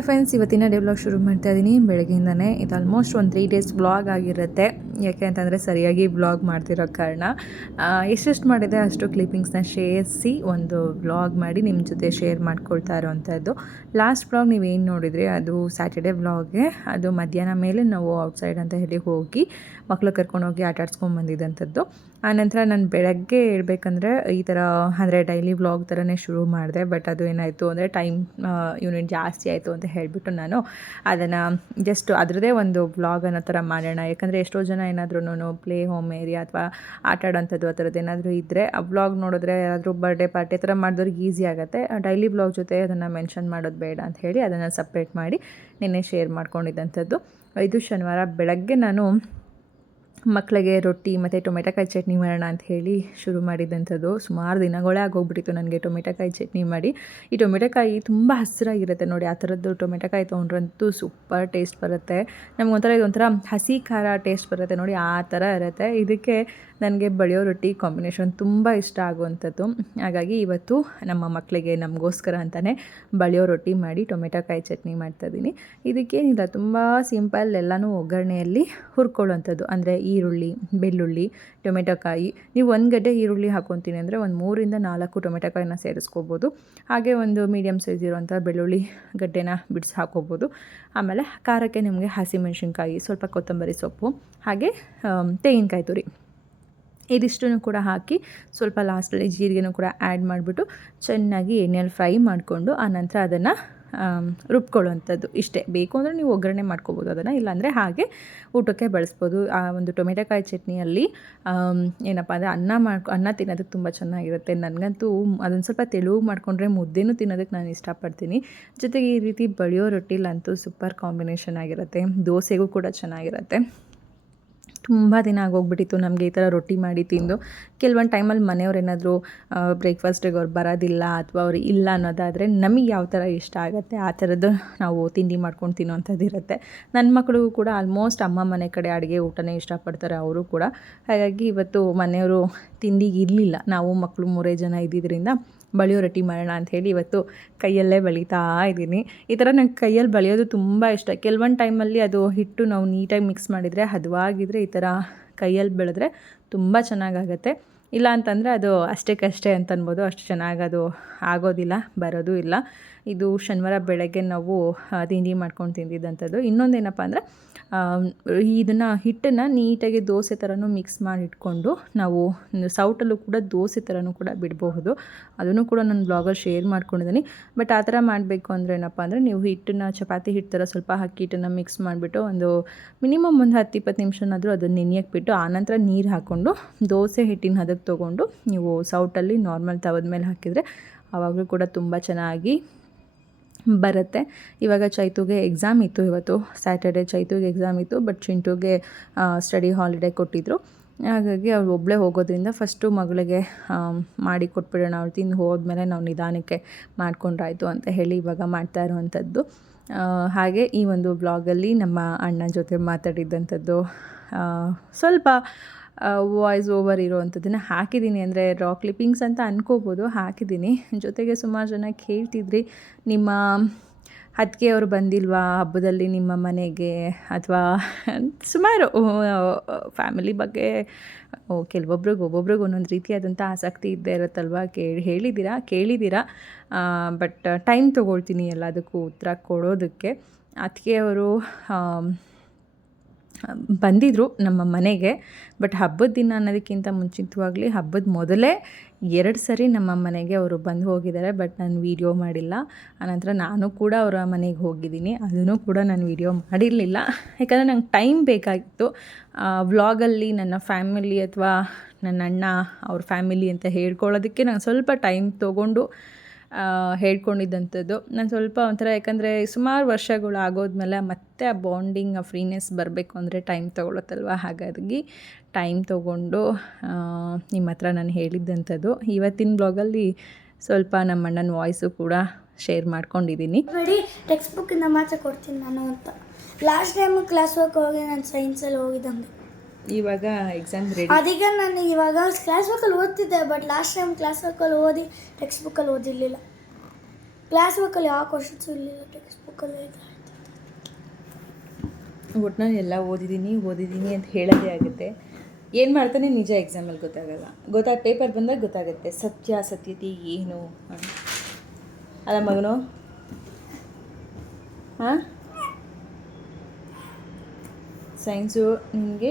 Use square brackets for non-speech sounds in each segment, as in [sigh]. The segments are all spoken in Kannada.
ಹಾಯ್ ಫ್ರೆಂಡ್ಸ್ ಇವತ್ತಿನ ಡೆವ್ಲಾಗ್ ಶುರು ಮಾಡ್ತಾ ಇದ್ದೀನಿ ಬೆಳಗ್ಗೆಯಿಂದನೇ ಇದು ಆಲ್ಮೋಸ್ಟ್ ಒಂದು ತ್ರೀ ಡೇಸ್ ಬ್ಲಾಗ್ ಆಗಿರುತ್ತೆ. ಯಾಕೆ ಅಂತಂದರೆ ಸರಿಯಾಗಿ ಬ್ಲಾಗ್ ಮಾಡ್ತಿರೋ ಕಾರಣ. ಎಷ್ಟೆಷ್ಟು ಮಾಡಿದೆ ಅಷ್ಟು ಕ್ಲಿಪ್ಪಿಂಗ್ಸ್ನ ಶೇರಿಸಿ ಒಂದು ಬ್ಲಾಗ್ ಮಾಡಿ ನಿಮ್ಮ ಜೊತೆ ಶೇರ್ ಮಾಡ್ಕೊಳ್ತಾ ಇರೋವಂಥದ್ದು ಲಾಸ್ಟ್ ಬ್ಲಾಗ್ ನೀವೇನು ನೋಡಿದ್ರಿ? ಅದು ಸ್ಯಾಟರ್ಡೇ ವ್ಲಾಗ್ಗೆ ಅದು ಮಧ್ಯಾಹ್ನ ಮೇಲೆ ನಾವು ಔಟ್ಸೈಡ್ ಅಂತ ಹೇಳಿ ಹೋಗಿ ಮಕ್ಕಳು ಕರ್ಕೊಂಡೋಗಿ ಆಟಾಡ್ಸ್ಕೊಂಡು ಬಂದಿದ್ದಂಥದ್ದು. ಆನಂತರ ನಾನು ಬೆಳಗ್ಗೆ ಹೇಳ್ಬೇಕಂದ್ರೆ ಈ ಥರ ಅಂದರೆ ಡೈಲಿ ವ್ಲಾಗ್ ಥರನೇ ಶುರು ಮಾಡಿದೆ, ಬಟ್ ಅದು ಏನಾಯಿತು ಅಂದರೆ ಟೈಮ್ ಯೂನಿಟ್ ಜಾಸ್ತಿ ಆಯಿತು ಅಂತ ಹೇಳಿಬಿಟ್ಟು ನಾನು ಅದನ್ನು ಜಸ್ಟ್ ಅದರದೇ ಒಂದು ವ್ಲಾಗ್ ಅನ್ನೋ ಥರ ಮಾಡೋಣ. ಯಾಕಂದರೆ ಎಷ್ಟೋ ಜನ ಏನಾದ್ರೂ ಪ್ಲೇ ಹೋಮ್ ಏರಿಯಾ ಅಥವಾ ಆಟ ಆಡೋಂಥದ್ದು ಆ ಥರದ್ದು ಏನಾದರೂ ಇದ್ದರೆ ಆ ವ್ಲಾಗ್ ನೋಡಿದ್ರೆ ಯಾರಾದರೂ ಬರ್ಡೇ ಪಾರ್ಟಿ ಆ ಥರ ಮಾಡಿದವ್ರಿಗೆ ಈಸಿ ಆಗುತ್ತೆ. ಡೈಲಿ ವ್ಲಾಗ್ ಜೊತೆ ಅದನ್ನು ಮೆನ್ಷನ್ ಮಾಡೋದು ಬೇಡ ಅಂತ ಹೇಳಿ ಅದನ್ನು ಸಪ್ರೇಟ್ ಮಾಡಿ ನಿನ್ನೆ ಶೇರ್ ಮಾಡ್ಕೊಂಡಿದ್ದಂಥದ್ದು. ಇದು ಶನಿವಾರ ಬೆಳಗ್ಗೆ ನಾನು ಮಕ್ಕಳಿಗೆ ರೊಟ್ಟಿ ಮತ್ತು ಟೊಮೆಟೊಕಾಯಿ ಚಟ್ನಿ ಮಾಡೋಣ ಅಂತ ಹೇಳಿ ಶುರು ಮಾಡಿದಂಥದ್ದು. ಸುಮಾರು ದಿನಗಳೇ ಆಗೋಗ್ಬಿಟ್ಟಿತ್ತು ನನಗೆ ಟೊಮೆಟೊಕಾಯಿ ಚಟ್ನಿ ಮಾಡಿ. ಈ ಟೊಮೆಟೊಕಾಯಿ ತುಂಬ ಹಸಿರಾಗಿರುತ್ತೆ ನೋಡಿ, ಆ ಥರದ್ದು ಟೊಮೆಟೊಕಾಯಿ ತೊಗೊಂಡ್ರಂತೂ ಸೂಪರ್ ಟೇಸ್ಟ್ ಬರುತ್ತೆ. ನಮ್ಗೆ ಒಂಥರ ಇದೊಂಥರ ಹಸಿ ಖಾರ ಟೇಸ್ಟ್ ಬರುತ್ತೆ ನೋಡಿ, ಆ ಥರ ಇರುತ್ತೆ. ಇದಕ್ಕೆ ನನಗೆ ಬಳಿಯೋ ರೊಟ್ಟಿ ಕಾಂಬಿನೇಷನ್ ತುಂಬ ಇಷ್ಟ ಆಗುವಂಥದ್ದು. ಹಾಗಾಗಿ ಇವತ್ತು ನಮ್ಮ ಮಕ್ಕಳಿಗೆ ನಮಗೋಸ್ಕರ ಅಂತಲೇ ಬಳಿಯೋ ರೊಟ್ಟಿ ಮಾಡಿ ಟೊಮೆಟೊ ಕಾಯಿ ಚಟ್ನಿ ಮಾಡ್ತಾಯಿದ್ದೀನಿ ಇದಕ್ಕೇನಿಲ್ಲ ತುಂಬ ಸಿಂಪಲ್ ಎಲ್ಲನೂ ಒಗ್ಗರಣೆಯಲ್ಲಿ ಹುರ್ಕೊಳ್ಳುವಂಥದ್ದು. ಅಂದರೆ ಈರುಳ್ಳಿ, ಬೆಳ್ಳುಳ್ಳಿ, ಟೊಮೆಟೊ ಕಾಯಿ. ನೀವು ಒಂದು ಗಡ್ಡೆ ಈರುಳ್ಳಿ ಹಾಕೊತೀನಿ ಅಂದರೆ ಒಂದು ಮೂರಿಂದ ನಾಲ್ಕು ಟೊಮೆಟೊ ಕಾಯಿನ ಸೇರಿಸ್ಕೋಬೋದು. ಹಾಗೆ ಒಂದು ಮೀಡಿಯಮ್ ಸೈಜ್ ಇರುವಂಥ ಬೆಳ್ಳುಳ್ಳಿ ಗಡ್ಡೆನ ಬಿಡಿಸಿ ಹಾಕೋಬೋದು. ಆಮೇಲೆ ಖಾರಕ್ಕೆ ನಿಮಗೆ ಹಸಿಮೆಣಸಿನ್ಕಾಯಿ, ಸ್ವಲ್ಪ ಕೊತ್ತಂಬರಿ ಸೊಪ್ಪು, ಹಾಗೆ ತೆಂಗಿನಕಾಯಿ ತುರಿ. ಇದಿಷ್ಟನ್ನು ಕೂಡ ಹಾಕಿ ಸ್ವಲ್ಪ ಲಾಸ್ಟಲ್ಲಿ ಜೀರಿಗೆನೂ ಕೂಡ ಆ್ಯಡ್ ಮಾಡಿಬಿಟ್ಟು ಚೆನ್ನಾಗಿ ಎಣ್ಣೆಯಲ್ಲಿ ಫ್ರೈ ಮಾಡಿಕೊಂಡು ಆನಂತರ ಅದನ್ನು ರುಬ್ಕೊಳ್ಳುವಂಥದ್ದು. ಇಷ್ಟೇ. ಬೇಕು ಅಂದರೆ ನೀವು ಒಗ್ಗರಣೆ ಮಾಡ್ಕೋಬೋದು ಅದನ್ನು, ಇಲ್ಲಾಂದರೆ ಹಾಗೆ ಊಟಕ್ಕೆ ಬಳಸ್ಬೋದು. ಆ ಒಂದು ಟೊಮೆಟೊಕಾಯಿ ಚಟ್ನಿಯಲ್ಲಿ ಏನಪ್ಪ ಅಂದರೆ ಅನ್ನ ಮಾಡ್ಕೊ, ಅನ್ನ ತಿನ್ನೋದಕ್ಕೆ ತುಂಬ ಚೆನ್ನಾಗಿರುತ್ತೆ. ನನಗಂತೂ ಅದನ್ನು ಸ್ವಲ್ಪ ತೆಳು ಮಾಡಿಕೊಂಡ್ರೆ ಮುದ್ದೆನೂ ತಿನ್ನೋದಕ್ಕೆ ನಾನು ಇಷ್ಟಪಡ್ತೀನಿ. ಜೊತೆಗೆ ಈ ರೀತಿ ಬಳಿಯೋ ರೊಟ್ಟಿಲಂತೂ ಸೂಪರ್ ಕಾಂಬಿನೇಷನ್ ಆಗಿರುತ್ತೆ. ದೋಸೆಗೂ ಕೂಡ ಚೆನ್ನಾಗಿರುತ್ತೆ. ತುಂಬ ದಿನ ಆಗೋಗ್ಬಿಟ್ಟಿತ್ತು ನಮಗೆ ಈ ಥರ ರೊಟ್ಟಿ ಮಾಡಿ ತಿಂದು. ಕೆಲವೊಂದು ಟೈಮಲ್ಲಿ ಮನೆಯವ್ರು ಏನಾದರೂ ಬ್ರೇಕ್ಫಾಸ್ಟಿಗೆ ಅವ್ರು ಬರೋದಿಲ್ಲ ಅಥವಾ ಅವ್ರು ಇಲ್ಲ ಅನ್ನೋದಾದರೆ ನಮಗೆ ಯಾವ ಥರ ಇಷ್ಟ ಆಗುತ್ತೆ ಆ ಥರದ್ದು ನಾವು ತಿಂಡಿ ಮಾಡ್ಕೊಂಡು ತಿನ್ನುವಂಥದ್ದು ಇರುತ್ತೆ. ನನ್ನ ಮಕ್ಕಳಿಗೂ ಕೂಡ ಆಲ್ಮೋಸ್ಟ್ ಅಮ್ಮ ಮನೆ ಕಡೆ ಅಡುಗೆ ಊಟನೇ ಇಷ್ಟಪಡ್ತಾರೆ ಅವರು ಕೂಡ. ಹಾಗಾಗಿ ಇವತ್ತು ಮನೆಯವರು ತಿಂಡಿಗೆ ಇರಲಿಲ್ಲ. ನಾವು ಮಕ್ಕಳು ಮೂರೇ ಜನ ಇದ್ದಿದ್ದರಿಂದ ಬಳಿಯೋ ರೊಟ್ಟಿ ಮಾಡೋಣ ಅಂತ ಹೇಳಿ ಇವತ್ತು ಕೈಯಲ್ಲೇ ಬಳಿತಾ ಇದ್ದೀನಿ. ಈ ಥರ ನಂಗೆ ಕೈಯಲ್ಲಿ ಬಳಿಯೋದು ತುಂಬ ಇಷ್ಟ. ಕೆಲವೊಂದು ಟೈಮಲ್ಲಿ ಅದು ಹಿಟ್ಟು ನಾವು ನೀಟಾಗಿ ಮಿಕ್ಸ್ ಮಾಡಿದರೆ, ಹದವಾಗಿದ್ರೆ ಈ ಥರ ಕೈಯಲ್ಲಿ ಬೆಳೆದ್ರೆ ತುಂಬ ಚೆನ್ನಾಗಾಗತ್ತೆ. ಇಲ್ಲ ಅಂತಂದರೆ ಅದು ಅಷ್ಟಕ್ಕಷ್ಟೇ ಅಂತ ಅನ್ಬೋದು ಅಷ್ಟು ಚೆನ್ನಾಗಿ ಅದು ಆಗೋದಿಲ್ಲ, ಬರೋದು ಇಲ್ಲ. ಇದು ಶನಿವಾರ ಬೆಳಗ್ಗೆ ನಾವು ತಿಂಡಿ ಮಾಡ್ಕೊಂಡು ತಿಂದಿದ್ದಂಥದ್ದು. ಇನ್ನೊಂದೇನಪ್ಪ ಅಂದರೆ ಇದನ್ನು ಹಿಟ್ಟನ್ನು ನೀಟಾಗಿ ದೋಸೆ ಥರನೂ ಮಿಕ್ಸ್ ಮಾಡಿ ಇಟ್ಕೊಂಡು ನಾವು ಸೌಟಲ್ಲೂ ಕೂಡ ದೋಸೆ ಥರನೂ ಕೂಡ ಬಿಡಬಹುದು. ಅದನ್ನು ಕೂಡ ನಾನು ಬ್ಲಾಗಲ್ಲಿ ಶೇರ್ ಮಾಡ್ಕೊಂಡಿದ್ದೀನಿ. ಬಟ್ ಆ ಥರ ಮಾಡಬೇಕು ಅಂದರೆ ಏನಪ್ಪ ಅಂದರೆ ನೀವು ಹಿಟ್ಟನ್ನು, ಚಪಾತಿ ಹಿಟ್ಟು ಥರ ಸ್ವಲ್ಪ ಹಾಕಿ ಹಿಟ್ಟನ್ನು ಮಿಕ್ಸ್ ಮಾಡಿಬಿಟ್ಟು ಒಂದು ಮಿನಿಮಮ್ ಒಂದು ಹತ್ತು, ಇಪ್ಪತ್ತು ನಿಮಿಷನಾದರೂ ಅದನ್ನು ನೆನೆಯಕ್ಕೆ ಬಿಟ್ಟು ಆನಂತರ ನೀರು ಹಾಕ್ಕೊಂಡು ದೋಸೆ ಹಿಟ್ಟಿನ ಹದಕ್ಕೆ ತೊಗೊಂಡು ನೀವು ಸೌಟಲ್ಲಿ ನಾರ್ಮಲ್ ತವದ ಮೇಲೆ ಹಾಕಿದರೆ ಆವಾಗಲೂ ಕೂಡ ತುಂಬ ಚೆನ್ನಾಗಿ ಬರುತ್ತೆ. ಇವಾಗ ಚೈತುಗೆ ಎಕ್ಸಾಮ್ ಇತ್ತು ಇವತ್ತು. ಸ್ಯಾಟರ್ಡೆ ಚೈತುಗೆ ಎಕ್ಸಾಮ್ ಇತ್ತು ಬಟ್ ಚಿಂಟುಗೆ ಸ್ಟಡಿ ಹಾಲಿಡೇ ಕೊಟ್ಟಿದ್ದರು ಹಾಗಾಗಿ ಅವ್ರು ಒಬ್ಬಳೇ ಹೋಗೋದ್ರಿಂದ ಫಸ್ಟು ಮಗಳಿಗೆ ಮಾಡಿ ಕೊಟ್ಬಿಡೋಣ. ಅವ್ರು ತಿಂದು ಹೋದ್ಮೇಲೆ ನಾವು ನಿಧಾನಕ್ಕೆ ಮಾಡ್ಕೊಂಡ್ರಾಯ್ತು ಅಂತ ಹೇಳಿ ಇವಾಗ ಮಾಡ್ತಾ ಇರುವಂಥದ್ದು ಹಾಗೆ ಈ ಒಂದು ಬ್ಲಾಗಲ್ಲಿ ನಮ್ಮ ಅಣ್ಣನ ಜೊತೆ ಮಾತಾಡಿದ್ದಂಥದ್ದು ಸ್ವಲ್ಪ ವಾಯ್ಸ್ ಓವರ್ ಇರೋವಂಥದ್ದನ್ನು ಹಾಕಿದ್ದೀನಿ. ಅಂದರೆ ರಾ ಕ್ಲಿಪ್ಪಿಂಗ್ಸ್ ಅಂತ ಅನ್ಕೋಬೋದು, ಹಾಕಿದ್ದೀನಿ. ಜೊತೆಗೆ ಸುಮಾರು ಜನ ಕೇಳ್ತಿದ್ರಿ, ನಿಮ್ಮ ಅವರು ಬಂದಿಲ್ವಾ? ಹಬ್ಬದಲ್ಲಿ ನಿಮ್ಮ ಮನೆಗೆ ಅಥವಾ ಸುಮಾರು ಫ್ಯಾಮಿಲಿ ಬಗ್ಗೆ ಕೆಲವೊಬ್ರಿಗೆ ಒಬ್ಬೊಬ್ರಿಗೆ ಒಂದೊಂದು ರೀತಿಯಾದಂಥ ಆಸಕ್ತಿ ಇದ್ದೇ ಇರುತ್ತಲ್ವ ಕೇಳಿ, ಹೇಳಿದ್ದೀರಾ? ಕೇಳಿದ್ದೀರಾ? ಬಟ್ ಟೈಮ್ ತೊಗೊಳ್ತೀನಿ ಎಲ್ಲದಕ್ಕೂ ಉತ್ತರ ಕೊಡೋದಕ್ಕೆ. ಅವರು ಬಂದಿದ್ದರು ನಮ್ಮ ಮನೆಗೆ ಬಟ್ ಹಬ್ಬದ ದಿನ ಅನ್ನೋದಕ್ಕಿಂತ ಮುಂಚಿತವಾಗಲಿ ಹಬ್ಬದ ಮೊದಲೇ ಎರಡು ಸರಿ ನಮ್ಮ ಮನೆಗೆ ಅವರು ಬಂದು ಹೋಗಿದ್ದಾರೆ ಬಟ್ ನಾನು ವೀಡಿಯೋ ಮಾಡಿಲ್ಲ. ಆನಂತರ ನಾನು ಕೂಡ ಅವರ ಮನೆಗೆ ಹೋಗಿದ್ದೀನಿ. ಅದನ್ನು ಕೂಡ ನಾನು ವೀಡಿಯೋ ಮಾಡಿರಲಿಲ್ಲ. ಯಾಕಂದರೆ ನಂಗೆ ಟೈಮ್ ಬೇಕಾಗಿತ್ತು. ವ್ಲಾಗಲ್ಲಿ ನನ್ನ ಫ್ಯಾಮಿಲಿ ಅಥವಾ ನನ್ನ ಅಣ್ಣ ಅವ್ರ ಫ್ಯಾಮಿಲಿ ಅಂತ ಹೇಳ್ಕೊಳ್ಳೋದಕ್ಕೆ ನಾನು ಸ್ವಲ್ಪ ಟೈಮ್ ತೊಗೊಂಡು ಹೇಳ್ಕೊಂಡಿದ್ದಂಥದ್ದು. ನಾನು ಸ್ವಲ್ಪ ಒಂಥರ ಯಾಕಂದರೆ ಸುಮಾರು ವರ್ಷಗಳು ಆಗೋದ್ಮೇಲೆ ಮತ್ತೆ ಆ ಬಾಂಡಿಂಗ್ ಆ ಫ್ರೀನೆಸ್ ಬರಬೇಕು ಅಂದರೆ ಟೈಮ್ ತೊಗೊಳತ್ತಲ್ವ? ಹಾಗಾಗಿ ಟೈಮ್ ತೊಗೊಂಡು ನಿಮ್ಮ ಹತ್ರ ನಾನು ಹೇಳಿದ್ದಂಥದ್ದು. ಇವತ್ತಿನ ಬ್ಲಾಗಲ್ಲಿ ಸ್ವಲ್ಪ ನಮ್ಮ ಅಣ್ಣನ ವಾಯ್ಸು ಕೂಡ ಶೇರ್ ಮಾಡ್ಕೊಂಡಿದ್ದೀನಿ ಬರೀ ಟೆಕ್ಸ್ಟ್ ಬುಕ್ಕಿಂದ ಮಾತ್ರ ಕೊಡ್ತೀನಿ ನಾನು ಅಂತ. ಲಾಸ್ಟ್ ಟೈಮ್ ಕ್ಲಾಸ್ ವರ್ಕ್ ಹೋಗಿ ನಾನು ಸೈನ್ಸಲ್ಲಿ ಹೋಗಿದ್ದಂಗೆ ಇವಾಗ ಎಕ್ಸಾಮ್ ರೆಡಿ ಅದೀಗ ನಾನು ಇವಾಗ ಕ್ಲಾಸ್ ವರ್ಕಲ್ಲಿ ಓದ್ತಿದ್ದೆ ಬಟ್ ಲಾಸ್ಟ್ ಟೈಮ್ ಕ್ಲಾಸ್ ವರ್ಕಲ್ಲಿ ಓದಿ ಟೆಕ್ಸ್ಟ್ ಬುಕ್ಕಲ್ಲಿ ಓದಿರಲಿಲ್ಲ. ಕ್ಲಾಸ್ ವರ್ಕಲ್ಲಿ ಯಾವ ಕ್ವಶನ್ಸು ಇರಲಿಲ್ಲ ಟೆಕ್ಸ್ಟ್ ಬುಕ್ಕಲ್ಲಿ ಒಟ್ಟಿನಲ್ಲಿ ಎಲ್ಲ ಓದಿದ್ದೀನಿ ಓದಿದ್ದೀನಿ ಅಂತ ಹೇಳೋದೇ ಆಗುತ್ತೆ. ಏನು ಮಾಡ್ತಾನೆ ನಿಜ ಎಕ್ಸಾಮಲ್ಲಿ ಗೊತ್ತಾಗಲ್ಲ. ಗೊತ್ತಾಗ ಪೇಪರ್ ಬಂದಾಗ ಗೊತ್ತಾಗುತ್ತೆ ಸತ್ಯ ಸತ್ಯತೆ ಏನು ಅಲ್ಲ ಮಗನು? ಹಾಂ? ಸೈನ್ಸು ನಿಮಗೆ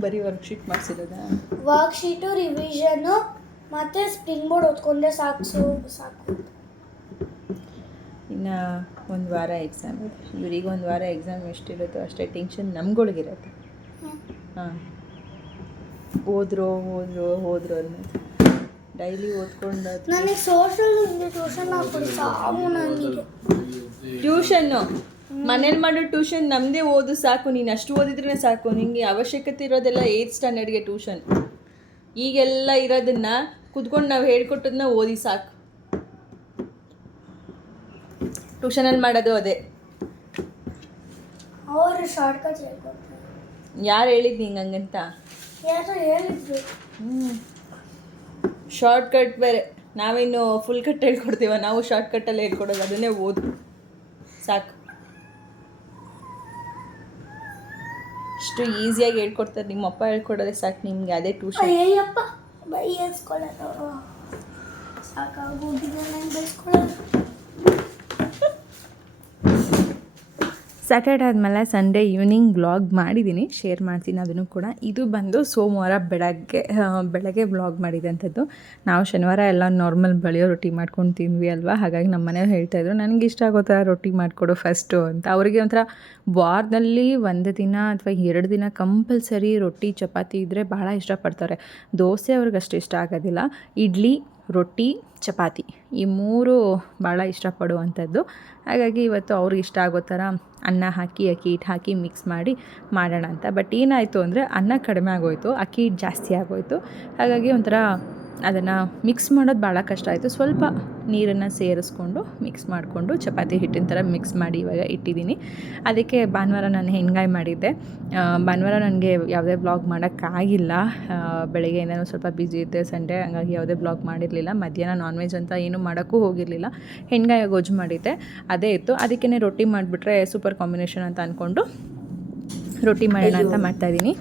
ಬರೀ ವರ್ಕ್ಶೀಟ್ ಮಾಡಿಸಿರೋದಾ? ವರ್ಕ್ಶೀಟು ರಿವಿಷನು ಮತ್ತು ಸ್ಪ್ರಿಂಗ್ ಬೋರ್ಡ್ ಓದ್ಕೊಂಡೆ ಸಾಕು ಸಾಕು. ಇನ್ನು ಒಂದು ವಾರ ಎಕ್ಸಾಮ್ ಇದೆ. ಇವ್ರಿಗೆ ಒಂದು ವಾರ ಎಕ್ಸಾಮ್ ಎಷ್ಟಿರುತ್ತೋ ಅಷ್ಟೇ ಟೆನ್ಷನ್ ನಮ್ಗಳಿಗಿರುತ್ತೆ. ಹಾಂ. ಓದ್ರೋ ಓದ್ರೋ ಹೋದ್ರು ಅನ್ನೋದು. ಡೈಲಿ ಓದ್ಕೊಂಡು ನನಗೆ ಸೋಷಲ್ ಟ್ಯೂಷನ್ ಟ್ಯೂಷನ್ನು ಮನೇಲಿ ಮಾಡೋ ಟ್ಯೂಷನ್ ನಮ್ದೇ ಓದು ಸಾಕು ನೀನು ಅಷ್ಟು ಓದಿದ್ರೆ ಸಾಕು. ನಿಂಗೆ ಅವಶ್ಯಕತೆ ಇರೋದೆಲ್ಲ ಏಯ್ತ್ ಸ್ಟ್ಯಾಂಡರ್ಡ್ಗೆ ಟ್ಯೂಷನ್. ಈಗೆಲ್ಲ ಇರೋದನ್ನ ಕುತ್ಕೊಂಡು ನಾವು ಹೇಳ್ಕೊಟ್ಟದನ್ನ ಓದಿ ಸಾಕು. ಟ್ಯೂಷನಲ್ಲಿ ಮಾಡೋದು ಅದೇ. ಅವರು ಶಾರ್ಟ್ಕಟ್ ಹೇಳ್ಕೊಡ್ತಾರೆ ಯಾರು ಹೇಳಿದ್ ನಿಂಗೆ ಹಂಗಂತ? ಯಾರೋ ಹೇಳಿದ್ರು. ಶಾರ್ಟ್ ಕಟ್ ಬೇರೆ. ನಾವಿನ್ನು ಫುಲ್ ಕಟ್ ಹೇಳ್ಕೊಡ್ತೀವ. ನಾವು ಶಾರ್ಟ್ ಕಟ್ಟಲ್ಲಿ ಹೇಳ್ಕೊಡೋದು. ಅದನ್ನೇ ಓದು. ಸಾಕು. ಅಷ್ಟು ಈಸಿಯಾಗಿ ಹೇಳ್ಕೊಡ್ತಾರೆ. ನಿಮ್ಮ ಅಪ್ಪ ಹೇಳ್ಕೊಡೋದೇ ಸಾಕು, ನಿಮ್ಗೆ ಅದೇ ಟ್ಯೂಷನ್ ಅಯ್ಯಪ್ಪ ಬೈಸ್ಕೊಳ್ಳೋದು ಸಾಕಾಗೋಗಿದೆ, ನಂಗೆ ಬೈಸ್ಕೊಳ್ಳೋದು. ಸ್ಯಾಟರ್ಡೆ ಆದಮೇಲೆ ಸಂಡೇ ಈವ್ನಿಂಗ್ ಬ್ಲಾಗ್ ಮಾಡಿದ್ದೀನಿ ಶೇರ್ ಮಾಡ್ತೀನಿ ಅದನ್ನು ಕೂಡ. ಇದು ಬಂದು ಸೋಮವಾರ ಬೆಳಗ್ಗೆ ಬೆಳಗ್ಗೆ ವ್ಲಾಗ್ ಮಾಡಿದಂಥದ್ದು. ನಾವು ಶನಿವಾರ ಎಲ್ಲ ನಾರ್ಮಲ್ ಬಳಿಯೋ ರೊಟ್ಟಿ ಮಾಡ್ಕೊಂಡು ತಿಂದ್ವಿ ಅಲ್ವಾ? ಹಾಗಾಗಿ ನಮ್ಮ ಮನೆಯವ್ರು ಹೇಳ್ತಾಯಿದ್ರು ನನಗೆ ಇಷ್ಟ ಆಗೋ ಥರ ರೊಟ್ಟಿ ಮಾಡಿಕೊಡು ಫಸ್ಟು ಅಂತ. ಅವರಿಗೆ ಒಂಥರ ವಾರದಲ್ಲಿ ಒಂದು ದಿನ ಅಥವಾ ಎರಡು ದಿನ ಕಂಪಲ್ಸರಿ ರೊಟ್ಟಿ, ಚಪಾತಿ ಇದ್ದರೆ ಭಾಳ ಇಷ್ಟಪಡ್ತಾರೆ. ದೋಸೆ ಅವ್ರಿಗೆ ಅಷ್ಟು ಇಷ್ಟ ಆಗೋದಿಲ್ಲ. ಇಡ್ಲಿ ರೊಟ್ಟಿ, ಚಪಾತಿ. ಈ ಮೂರು ಭಾಳ ಇಷ್ಟಪಡುವಂಥದ್ದು. ಹಾಗಾಗಿ ಇವತ್ತು ಅವ್ರಿಗೆ ಇಷ್ಟ ಆಗೋ ಥರ ಅನ್ನ ಹಾಕಿ, ಅಕ್ಕಿ ಹಿಟ್ಟು ಹಾಕಿ ಮಿಕ್ಸ್ ಮಾಡಿ ಮಾಡೋಣ ಅಂತ. ಬಟ್ ಏನಾಯಿತು ಅಂದರೆ ಅನ್ನ ಕಡಿಮೆ ಆಗೋಯಿತು, ಅಕ್ಕಿ ಹಿಟ್ಟು ಜಾಸ್ತಿ ಆಗೋಯಿತು. ಹಾಗಾಗಿ ಒಂಥರ ಅದನ್ನು ಮಿಕ್ಸ್ ಮಾಡೋದು ಭಾಳ ಕಷ್ಟ ಆಯಿತು. ಸ್ವಲ್ಪ ನೀರನ್ನು ಸೇರಿಸ್ಕೊಂಡು ಮಿಕ್ಸ್ ಮಾಡಿಕೊಂಡು ಚಪಾತಿ ಹಿಟ್ಟಿನ ಥರ ಮಿಕ್ಸ್ ಮಾಡಿ ಇವಾಗ ಇಟ್ಟಿದ್ದೀನಿ. ಅದಕ್ಕೆ ಭಾನುವಾರ ನಾನು ಹೆಂಗಾಯಿ ಮಾಡಿದ್ದೆ. ಭಾನುವಾರ ನನಗೆ ಯಾವುದೇ ಬ್ಲಾಗ್ ಮಾಡೋಕ್ಕಾಗಿಲ್ಲ. ಬೆಳಗ್ಗೆ ಬೆಳಗ್ಗೆಯಿಂದನೂ ಸ್ವಲ್ಪ ಬ್ಯುಸಿ ಇದ್ದೆ ಸಂಡೇ ಹಂಗಾಗಿ ಯಾವುದೇ ಬ್ಲಾಗ್ ಮಾಡಿರಲಿಲ್ಲ. ಮಧ್ಯಾಹ್ನ ನಾನ್ ವೆಜ್ ಅಂತ ಏನೂ ಮಾಡೋಕ್ಕೂ ಹೋಗಿರಲಿಲ್ಲ. ಹೆಂಗಾಯಿ ಗೊಜ್ಜು ಮಾಡಿದ್ದೆ. ಅದೇ ಇತ್ತು. ಅದಕ್ಕೇ ರೊಟ್ಟಿ ಮಾಡಿಬಿಟ್ರೆ ಸೂಪರ್ ಕಾಂಬಿನೇಷನ್ ಅಂತ ಅಂದ್ಕೊಂಡು ರೊಟ್ಟಿ ಮಾಡೋಣ ಅಂತ ಮಾಡ್ತಾಯಿದ್ದೀನಿ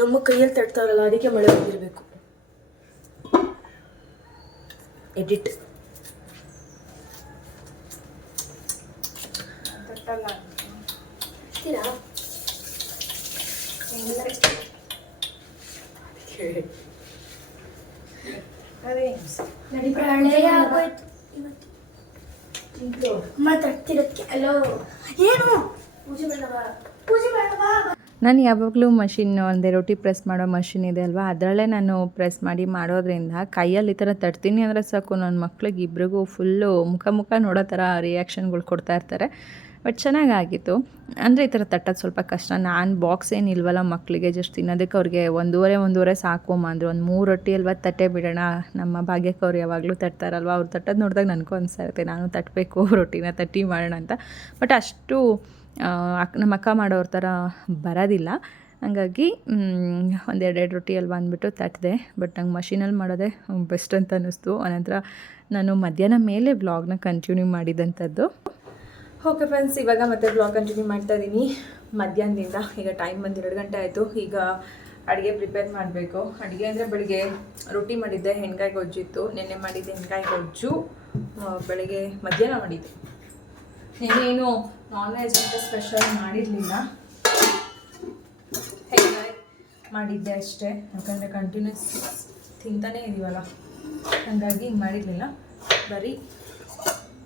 ನಮ್ಮ ಕೈಯಲ್ಲಿ ತಡ್ತಾರಲ್ಲ ಅದಕ್ಕೆ ಮಳೆ ಬಂದಿರಬೇಕು. ಎಡಿಟ್ ಬರ್ತೀರಾ ಪ್ರಳಯ ಆಗೋಯ್ತು ಇವತ್ತು ಅಮ್ಮ ತಡ್ತಿರಕ್ಕೆ ಹಲೋ ಏನು ಪೂಜೆ ಬೇಡವಾ ಪೂಜೆ ಬೇಡವಾ ನಾನು ಯಾವಾಗಲೂ ಮಷಿನ್ ಒಂದೇ ರೊಟ್ಟಿ ಪ್ರೆಸ್ ಮಾಡೋ ಮಷಿನ್ ಇದೆ ಅಲ್ವಾ? ಅದರಲ್ಲೇ ನಾನು ಪ್ರೆಸ್ ಮಾಡಿ ಮಾಡೋದ್ರಿಂದ ಕೈಯಲ್ಲಿ ಈ ಥರ ತಡ್ತೀನಿ ಅಂದರೆ ಸಾಕು. ನನ್ನ ಮಕ್ಳಿಗೆ ಇಬ್ರಿಗೂ ಫುಲ್ಲು ಮುಖ ಮುಖ ನೋಡೋ ಥರ ರಿಯಾಕ್ಷನ್ಗಳು ಕೊಡ್ತಾ ಇರ್ತಾರೆ. ಬಟ್ ಚೆನ್ನಾಗಾಗಿತ್ತು. ಅಂದರೆ ಈ ಥರ ತಟ್ಟೋದು ಸ್ವಲ್ಪ ಕಷ್ಟ. ನಾನು ಬಾಕ್ಸ್ ಏನಿಲ್ವಲ್ಲ ಮಕ್ಕಳಿಗೆ ಜಸ್ಟ್ ತಿನ್ನೋದಕ್ಕೆ ಅವ್ರಿಗೆ ಒಂದೂವರೆ ಒಂದೂವರೆ ಸಾಕು ಅಂದರು ಒಂದು ಮೂರು ರೊಟ್ಟಿ ಅಲ್ವಾ ತಟ್ಟೆ ಬಿಡೋಣ. ನಮ್ಮ ಭಾಗ್ಯಕ್ಕೆ ಅವ್ರು ಯಾವಾಗಲೂ ತಟ್ತಾರಲ್ವ? ಅವ್ರು ತಟ್ಟೋದು ನೋಡಿದಾಗ ನನಗೂ ಅನಿಸ್ತಾ ನಾನು ತಟ್ಟಬೇಕು ರೊಟ್ಟಿನ ತಟ್ಟಿ ಮಾಡೋಣ ಅಂತ. ಬಟ್ ಅಷ್ಟು ಅಕ್, ನಮ್ಮ ಅಕ್ಕ ಮಾಡೋರ ಥರ ಬರೋದಿಲ್ಲ. ಹಂಗಾಗಿ ಒಂದೆರಡೆರಡು ರೊಟ್ಟಿ ಅಲ್ವಾ ಅಂದ್ಬಿಟ್ಟು ತಟ್ಟಿದೆ. ಬಟ್ ನಂಗೆ ಮಷೀನಲ್ಲಿ ಮಾಡೋದೇ ಬೆಸ್ಟ್ ಅಂತ ಅನ್ನಿಸ್ತು. ಆನಂತರ ನಾನು ಮಧ್ಯಾಹ್ನ ಮೇಲೆ ಬ್ಲಾಗ್ನ ಕಂಟಿನ್ಯೂ ಮಾಡಿದಂಥದ್ದು. ಓಕೆ ಫ್ರೆಂಡ್ಸ್ ಇವಾಗ ಮತ್ತೆ ಬ್ಲಾಗ್ ಕಂಟಿನ್ಯೂ ಮಾಡ್ತಾ ಇದ್ದೀನಿ ಮಧ್ಯಾಹ್ನದಿಂದ, ಈಗ ಟೈಮ್ ಬಂದು ಎರಡು ಗಂಟೆ ಆಯಿತು. ಈಗ ಅಡುಗೆ ಪ್ರಿಪೇರ್ ಮಾಡಬೇಕು. ಅಡುಗೆ ಅಂದರೆ ಬೆಳಿಗ್ಗೆ ರೊಟ್ಟಿ ಮಾಡಿದ್ದೆ ಹೆಣ್ಗಾಯಿ ಗೊಜ್ಜಿತ್ತು. ನೆನ್ನೆ ಮಾಡಿದ್ದೆ ಹೆಣ್ಗಾಯಿ ಗೊಜ್ಜು. ಬೆಳಗ್ಗೆ ಮಧ್ಯಾಹ್ನ ಮಾಡಿದ್ದೆ. ನೆನ್ನೇನು ನಾನ್ ವೆಜ್ ಅಂತ ಸ್ಪೆಷಲ್ ಮಾಡಿರಲಿಲ್ಲ. ಮಾಡಿದ್ದೆ ಅಷ್ಟೇ. ಯಾಕಂದರೆ ಕಂಟಿನ್ಯೂಸ್ ತಿಂತಾನೇ ಇದೀವಲ್ಲ. ಹಾಗಾಗಿ ಮಾಡಿರಲಿಲ್ಲ. ಬರೀ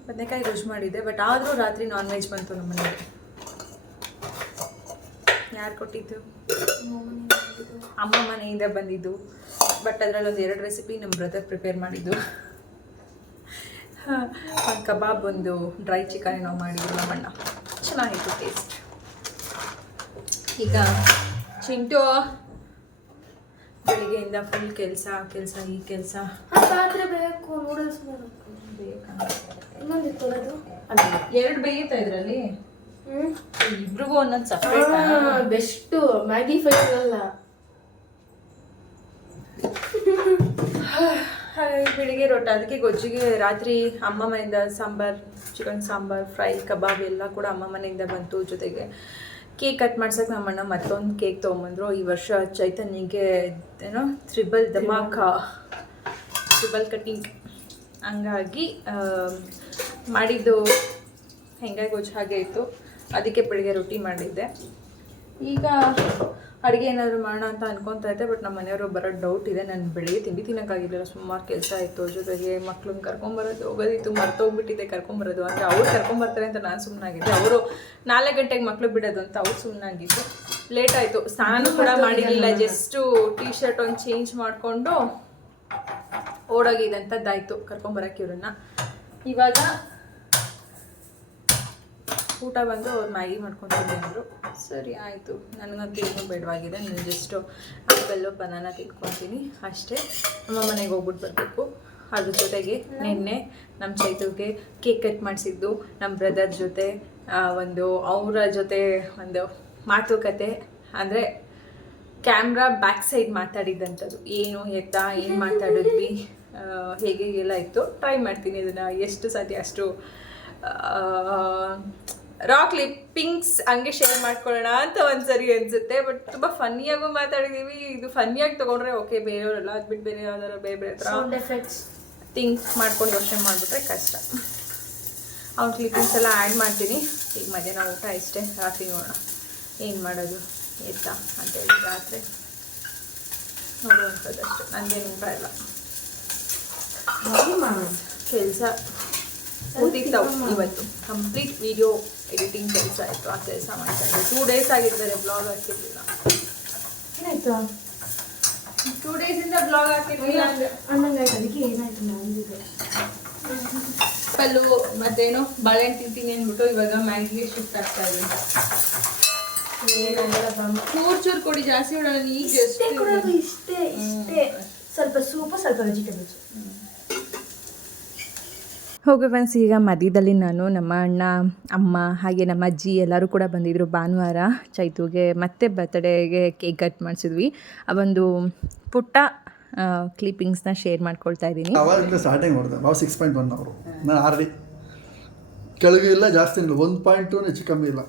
ಬದನೆಕಾಯಿ ರುಚ್ ಮಾಡಿದ್ದೆ. ಬಟ್ ಆದರೂ ರಾತ್ರಿ ನಾನ್ ವೆಜ್ ಬಂತು ನಮ್ಮ ಮನೆಗೆ. ಯಾರು ಕೊಟ್ಟಿದ್ದು? ಅಮ್ಮ ಮನೆಯಿಂದ ಬಂದಿದ್ದು. ಬಟ್ ಅದರಲ್ಲಿ ಒಂದು ಎರಡು ರೆಸಿಪಿ ನಮ್ಮ ಬ್ರದರ್ ಪ್ರಿಪೇರ್ ಮಾಡಿದ್ದು. [laughs] ಕಬಾಬ್ ಒಂದು ಡ್ರೈ ಚಿಕನ್ ಏನೋ ಮಾಡಿದ್ರು ನಮ್ಮಣ್ಣ ಚೆನ್ನಾಗಿತ್ತು ಟೇಸ್ಟ್ ಈಗ ಚಿಂಟು ಬೆಳಿಗ್ಗೆಯಿಂದ ಫುಲ್ ಕೆಲಸ ಕೆಲಸ ಈ ಕೆಲಸ. ಆ ಪಾತ್ರೆ ಬೇಕು ನೂಡಲ್ಸ್ ಎರಡು ಬೇಯುತ್ತಾ ಇದರಲ್ಲಿ? ಇಬ್ರಿಗೂ ಒಂದೊಂದು ಸಪ್ರೇಟ್ ಬೆಸ್ಟು ಮ್ಯಾಗಿ ಫೈಲ್ ಅಲ್ಲ. [laughs] ಹಾಗಾಗಿ ಬೆಳಿಗ್ಗೆ ರೊಟ್ಟಿ. ಅದಕ್ಕೆ ಗೊಜ್ಜಿಗೆ ರಾತ್ರಿ ಅಮ್ಮ ಮನೆಯಿಂದ ಸಾಂಬಾರ್ ಚಿಕನ್ ಸಾಂಬಾರ್ ಫ್ರೈ ಕಬಾಬ್ ಎಲ್ಲ ಕೂಡ ಅಮ್ಮ ಮನೆಯಿಂದ ಬಂತು ಜೊತೆಗೆ. ಕೇಕ್ ಕಟ್ ಮಾಡ್ಸಕ್ಕೆ ನಮ್ಮಣ್ಣ ಮತ್ತೊಂದು ಕೇಕ್ ತೊಗೊಂಬಂದ್ರು. ಈ ವರ್ಷ ಚೈತನ್ಯಗೆ, ಏನೋ ತ್ರಿಬಲ್ ಧಮಾಕ. ತ್ರಿಬಲ್ ಕಟಿಂಗ್ ಹಂಗಾಗಿ ಮಾಡಿದ್ದು ಹೆಂಗಾಗಿ ಗೊಜ್ಜು ಹಾಗೆ ಇತ್ತು. ಅದಕ್ಕೆ ಬೆಳಿಗ್ಗೆ ರೊಟ್ಟಿ ಮಾಡಿದ್ದೆ. ಈಗ ಅಡುಗೆ ಏನಾದರೂ ಮಾಡೋಣ ಅಂತ ಅನ್ಕೊತಾ ಇದ್ದೆ ಬಟ್ ನಮ್ಮ ಮನೆಯವರು ಬರೋ ಡೌಟ್ ಇದೆ. ನಾನು ಬೆಳಿಗ್ಗೆ ತಿಂಡಿ ತಿನ್ನೋಕ್ಕಾಗಿಲ್ಲ ಸುಮಾರು ಕೆಲಸ ಆಯಿತು. ಜೊತೆಗೆ ಮಕ್ಳನ್ನ ಕರ್ಕೊಂಬರೋದು ಹೋಗೋದಿತ್ತು. ಮರ್ತೋಗ್ಬಿಟ್ಟಿದೆ ಕರ್ಕೊಂಬರೋದು ಅಂದರೆ ಅವ್ರು ಕರ್ಕೊಂಬರ್ತಾರೆ ಅಂತ ನಾನು ಸುಮ್ಮನಾಗಿದ್ದೆ ಅವರು ನಾಲ್ಕು ಗಂಟೆಗೆ ಮಕ್ಳು ಬಿಡೋದು ಅಂತ ಅವ್ರು ಸುಮ್ಮನಾಗಿದ್ದು ಲೇಟ್ ಆಯಿತು. ಸ್ನಾನ ಕೂಡ ಮಾಡಿರಲಿಲ್ಲ. ಜಸ್ಟು ಟೀ ಶರ್ಟ್ ಒಂದು ಚೇಂಜ್ ಮಾಡಿಕೊಂಡು ಓಡೋಗಿದಂಥದ್ದಾಯಿತು ಕರ್ಕೊಂಬರೋಕೆ ಇವ್ರನ್ನ. ಇವಾಗ ಊಟ ಬಂದು ಅವ್ರು ಮ್ಯಾಗಿ ಮಾಡ್ಕೊಂಡು ಅಂದರು. ಸರಿ, ಆಯಿತು. ನನಗಂತೂ ಏನೂ ಬೇಡವಾಗಿದೆ. ನಾನು ಜಸ್ಟು ಆಪಲ್ಲು ಬನಾನ ತಿಂದ್ಕೊತೀನಿ ಅಷ್ಟೇ. ನಮ್ಮ ಮನೆಗೆ ಹೋಗ್ಬಿಟ್ಟು ಬರಬೇಕು. ಅದ್ರ ಜೊತೆಗೆ ನಿನ್ನೆ ನಮ್ಮ ಚೈತುಗೆ ಕೇಕ್ ಕಟ್ ಮಾಡಿಸಿದ್ದು. ನಮ್ಮ ಬ್ರದರ್ ಜೊತೆ ಒಂದು ಅವರ ಜೊತೆ ಒಂದು ಮಾತುಕತೆ. ಅಂದರೆ ಕ್ಯಾಮ್ರಾ ಬ್ಯಾಕ್ ಸೈಡ್ ಮಾತಾಡಿದ್ದಂಥದ್ದು ಏನು ಎತ್ತ, ಏನು ಮಾತಾಡಿದ್ವಿ ಹೇಗೆ ಎಲ್ಲ ಇತ್ತು. ಟ್ರೈ ಮಾಡ್ತೀನಿ ಅದನ್ನು ಎಷ್ಟು ಸತಿ ಅಷ್ಟು ರಾ ಲಿಪ್ಪಿಂಗ್ಸ್ ಹಂಗೆ ಶೇರ್ ಮಾಡ್ಕೊಳ್ಳೋಣ ಅಂತ ಒಂದ್ಸರಿ ಅನ್ಸುತ್ತೆ ಬಟ್ ತುಂಬಾ ಫನ್ನಿಯಾಗೂ ಮಾತಾಡಿದೀವಿ. ಇದು ಫನ್ನಿಯಾಗಿ ತಗೊಂಡ್ರೆ ಓಕೆ ಬೇರೆಯವರೆಲ್ಲ ಅದು ಬಿಟ್ಟು ಬೇರೆ ಯಾವ್ದಾರು ಬೇರೆ ಬೇರೆ ಥರ ಥಿಂಕ್ ಮಾಡ್ಕೊಂಡು ಯೋಚನೆ ಮಾಡಿಬಿಟ್ರೆ ಕಷ್ಟ. ಅವ್ನ ಕ್ಲಿಪ್ಪಿಂಗ್ಸ್ ಎಲ್ಲ ಆ್ಯಡ್ ಮಾಡ್ತೀನಿ. ಈಗ ಮಧ್ಯಾಹ್ನ ಊಟ ಇಷ್ಟೇ ರಾತ್ರಿ ನೋಡೋಣ. ಏನು ಮಾಡೋದು? ಎತ್ತ ಅಂತೇಳಿ ರಾತ್ರಿ. ನೋಡುವಂಥದ್ದಷ್ಟು. ನನಗೇನು ಊಟ ಇಲ್ಲ ಕೆಲಸ. ಕೂತಿತ್ತವು ಇವತ್ತು. ಕಂಪ್ಲೀಟ್ ವಿಡಿಯೋ ಎಡಿಟಿಂಗ್ ಕೆಲಸ ಆಯಿತು ಆ ಕೆಲಸ ಮಾಡ್ತಾ ಇದ್ದೆ. ಟೂ ಡೇಸ್ ಆಗಿದ್ದಾರೆ ಬ್ಲಾಗ್ ಹಾಕಿರ್ಲಿಲ್ಲ. ಏನಾಯ್ತು? Two ಡೇಸಿಂದ blog ಹಾಕಿರ್ಲಿಲ್ಲ. ಅನ್ನಂಗಾಯ್ತು ಅದಕ್ಕೆ ಏನಾಯ್ತು ನಂದಿದೆ ಪಲ್ಲು ಮತ್ತೇನು? ಬಾಳೆಹಣ್ಣು ತಿಂತೀನಿ ಅಂದ್ಬಿಟ್ಟು ಇವಾಗ ಮ್ಯಾಗಿಗೆ ಶಿಫ್ಟ್ ಆಗ್ತಾ ಇದ್ದೀನಿ ಚೂರು ಚೂರು ಕೊಡಿ ಜಾಸ್ತಿ ಬಿಡೋಣ ಈಗ ಇಷ್ಟೇ ಸ್ವಲ್ಪ ಸೂಪು ಸ್ವಲ್ಪ ವೆಜಿಟೇಬಲ್ಸ್ ಹೋಗಿ ಫ್ರೆಂಡ್ಸ್ ಈಗ ಮಧ್ಯದಲ್ಲಿ ನಾನು ನಮ್ಮ ಅಣ್ಣ ಅಮ್ಮ ಹಾಗೆ ನಮ್ಮ ಅಜ್ಜಿ ಎಲ್ಲರೂ ಕೂಡ ಬಂದಿದ್ದರು ಭಾನುವಾರ. ಚೈತುಗೆ ಮತ್ತೆ ಬರ್ತಡೇಗೆ ಕೇಕ್ ಕಟ್ ಮಾಡಿಸಿದ್ವಿ. ಆ ಒಂದು ಪುಟ್ಟ ಕ್ಲಿಪ್ಪಿಂಗ್ಸ್ನ ಶೇರ್ ಮಾಡ್ಕೊಳ್ತಾ ಇದ್ದೀನಿ. ಕೆಳಗೆ ಸ್ಟಾರ್ಟಿಂಗ್ ನಾವು ಸಿಕ್ಸ್ ಪಾಯಿಂಟ್ ಒನ್ ಅವರು. ನಾನು ಆಲ್ರೆಡಿ ಕೆಳಗೆ ಇಲ್ಲ ಜಾಸ್ತಿ ಇಲ್ಲ. ಒಂದು ಪಾಯಿಂಟು ಹೆಚ್ಚು ಕಮ್ಮಿ ಇಲ್ಲ.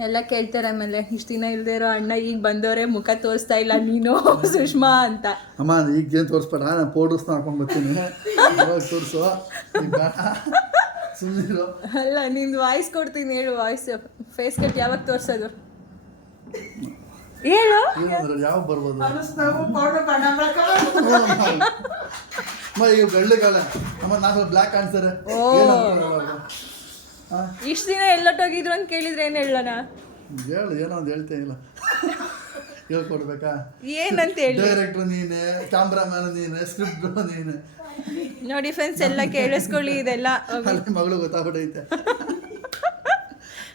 ಎಲ್ಲ ಕೇಳ್ತಾರೆ ಆಮೇಲೆ ಇಷ್ಟು ದಿನ ಇಲ್ಲದೆ ಇರೋ ಅಣ್ಣ ಈಗ ಬಂದವರೇ ಮುಖ ತೋರಿಸ್ತಾ ಇಲ್ಲ ನೀನು [laughs] ಸುಷ್ಮಾ ಅಂತ. ಅಮ್ಮ ಈಗ ಏನು ತೋರಿಸ್ಬೇಡ ನಾನು ಫೋಟೋಸ್ ಹಾಕೊಂಡು ಬರ್ತೀನಿ. ತೋರಿಸು. ಸುಮ್ಮನಿರು ಅಲ್ಲ ನಿಂದು ವಾಯ್ಸ್ ಕೊಡ್ತೀನಿ ಹೇಳು ವಾಯ್ಸ್ ಫೇಸ್ ಕಟ್ ಯಾವಾಗ ತೋರಿಸೋದು? ಹೇಳು. ಏನಂದ್ರೆ ಯಾವ ಬರ್ಬೋದು? ಅಮ್ಮ ಈಗ ಬೆಳ್ಳಗಾಲ. ಅಮ್ಮ ನಾನು ಬ್ಲ್ಯಾಕ್ ಕಾಣಿಸ್ತಾರೆ. ಹಾಂ ಇಷ್ಟು ದಿನ ಎಲ್ಲೊಟ್ಟೋಗಿದ್ರು ಅಂತ ಕೇಳಿದ್ರೆ ಏನು ಹೇಳೋಣ? ಹೇಳು ಏನೋ ಒಂದು ಹೇಳ್ತೇ ಇಲ್ಲ. ಹೇಳ್ಕೊಡ್ಬೇಕಾ? ಏನಂತ ಹೇಳಿ? ಡೈರೆಕ್ಟ್ರು ನೀನೆ ಕ್ಯಾಮ್ರಾಮ್ಯಾನ್ ನೀನೆ ಸ್ಕ್ರಿಪ್ಟ್ ನೀನೆ. ನೋಡಿ ಫ್ರೆಂಡ್ಸ್ ಎಲ್ಲ ಕೇಳಿಸ್ಕೊಳ್ಳಿ ಇದೆಲ್ಲ. ಅಲ್ಲಿ ಮಗಳು ಗೊತ್ತಾಗ್ಬಿಟ್ಟೈತೆ.